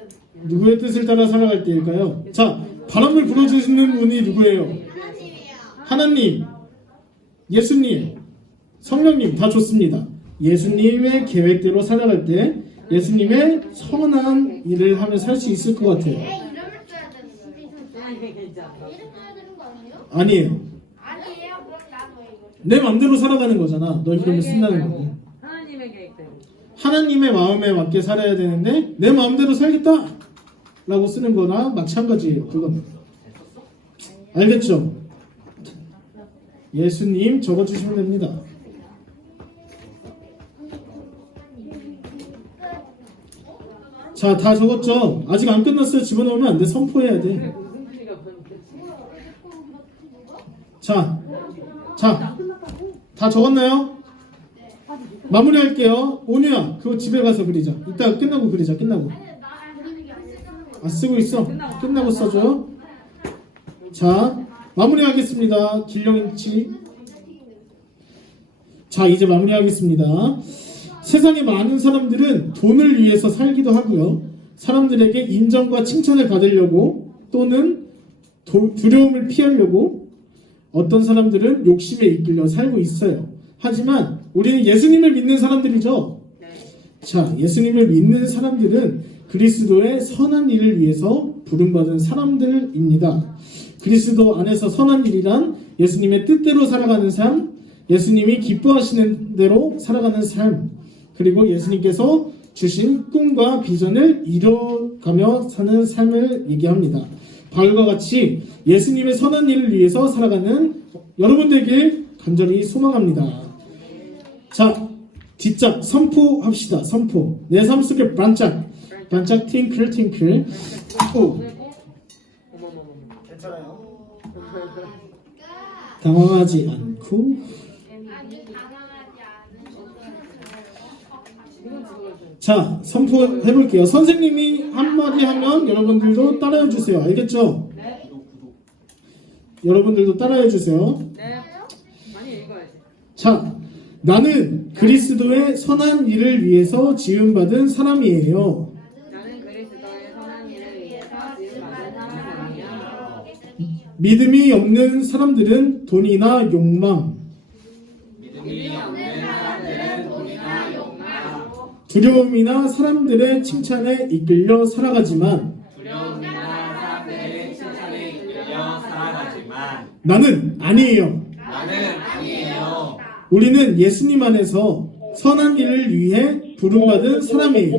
누구의 뜻을 따라 살아갈 때일까요? 자, 바람을 불어주시는 분이 누구예요? 하나님이요. 하나님, 예수님, 성령님 다 좋습니다. 예수님의 계획대로 살아갈 때 예수님의 선한 일을 하며 살 수 있을 것 같아요. 내 이름을 써야 되는 거예요. 괜찮아. 이름 써야 되는 거 아니에요? 아니에요. 아니에요. 그럼 나도 이거. 내 맘대로 살아가는 거잖아. 너 이름을 쓴다는 거고. 하나님의 계획대로. 하나님의 마음에 맞게 살아야 되는데 내 마음대로 살겠다 라고 쓰는 거나 마찬가지예요. 그건 알겠죠? 예수님 적어주시면 됩니다. 자, 다 적었죠? 아직 안 끝났어요. 집어넣으면 안 돼. 선포해야 돼. 자, 다 적었나요? 마무리할게요. 온유야, 그거 집에 가서 그리자. 이따 끝나고 그리자. 끝나고. 쓰고 있어. 끝나고 써줘. 자, 마무리하겠습니다. 길령인치. 자, 이제 마무리하겠습니다. 세상에 많은 사람들은 돈을 위해서 살기도 하고요. 사람들에게 인정과 칭찬을 받으려고 또는 두려움을 피하려고 어떤 사람들은 욕심에 이끌려 살고 있어요. 하지만 우리는 예수님을 믿는 사람들이죠. 자, 예수님을 믿는 사람들은 그리스도의 선한 일을 위해서 부름받은 사람들입니다. 그리스도 안에서 선한 일이란 예수님의 뜻대로 살아가는 삶, 예수님이 기뻐하시는 대로 살아가는 삶, 그리고 예수님께서 주신 꿈과 비전을 이뤄가며 사는 삶을 얘기합니다. 바울과 같이 예수님의 선한 일을 위해서 살아가는 여러분 되길 간절히 소망합니다. 자, 뒷작 선포합시다. 선포. 내 삶 속에 반짝 팅클 팅클. 오. 괜찮아요. 당황하지 않고 자, 선포해볼게요. 선생님이 한마디 하면 여러분들도 따라해주세요. 알겠죠? 네. 여러분들도 따라해주세요. 네. 많이 읽어야지. 자, 나는 그리스도의 선한 일을 위해서 지음받은 사람이에요. 나는 그리스도의 선한 일을 위해서 지음받은 사람이야. 믿음이 없는 사람들은 돈이나 욕망, 믿음이 없는 사람들은 돈이나 욕망, 두려움이나 사람들의 칭찬에 이끌려 살아가지만 두려움이나 사람들의 칭찬에 이끌려 살아가지만 나는 아니에요. 나는 아니에요. 우리는 예수님 안에서 선한 일을 위해 부름받은 사람이에요.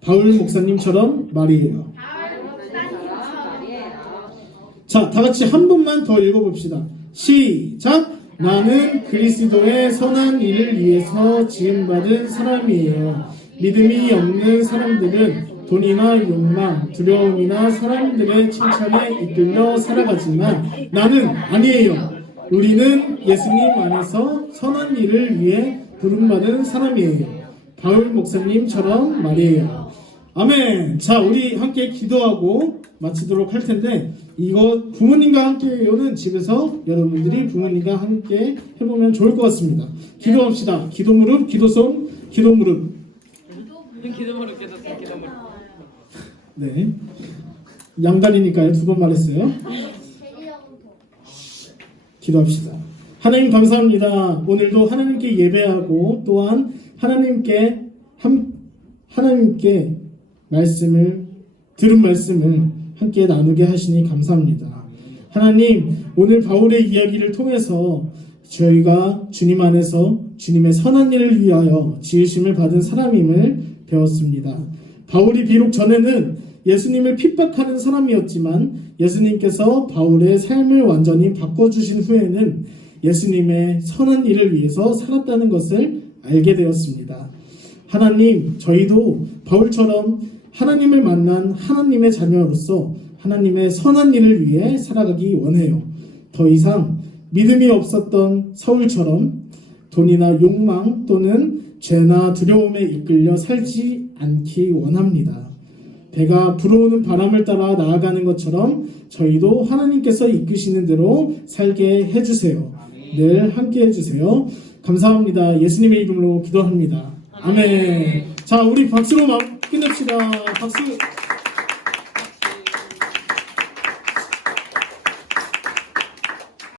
바울 목사님처럼 말이에요. 자, 다 같이 한 번만 더 읽어봅시다. 시작! 나는 그리스도의 선한 일을 위해서 지음받은 사람이에요. 믿음이 없는 사람들은 돈이나 욕망, 두려움이나 사람들의 칭찬에 이끌려 살아가지만 나는 아니에요. 우리는 예수님 안에서 선한 일을 위해 부름받은 사람이에요. 바울 목사님처럼 말이에요. 아멘. 자, 우리 함께 기도하고 마치도록 할 텐데 이거 부모님과 함께요는 집에서 여러분들이 부모님과 함께 해보면 좋을 것 같습니다. 기도합시다. 기도 무릎, 기도 손, 기도 무릎. 기도무릎 기도무릎. 네. 양다리니까요. 두 번 말했어요. 기도합시다. 하나님 감사합니다. 오늘도 하나님께 예배하고 또한 하나님께 들은 말씀을 함께 나누게 하시니 감사합니다. 하나님, 오늘 바울의 이야기를 통해서 저희가 주님 안에서 주님의 선한 일을 위하여 지으심을 받은 사람임을 배웠습니다. 바울이 비록 전에는 예수님을 핍박하는 사람이었지만 예수님께서 바울의 삶을 완전히 바꿔주신 후에는 예수님의 선한 일을 위해서 살았다는 것을 알게 되었습니다. 하나님, 저희도 바울처럼 하나님을 만난 하나님의 자녀로서 하나님의 선한 일을 위해 살아가기 원해요. 더 이상 믿음이 없었던 사울처럼 돈이나 욕망 또는 죄나 두려움에 이끌려 살지 않기 원합니다. 배가 불어오는 바람을 따라 나아가는 것처럼 저희도 하나님께서 이끄시는 대로 살게 해주세요. 늘 함께 해주세요. 감사합니다. 예수님의 이름으로 기도합니다. 아멘. 자, 우리 박수로 끝냅시다. 박수.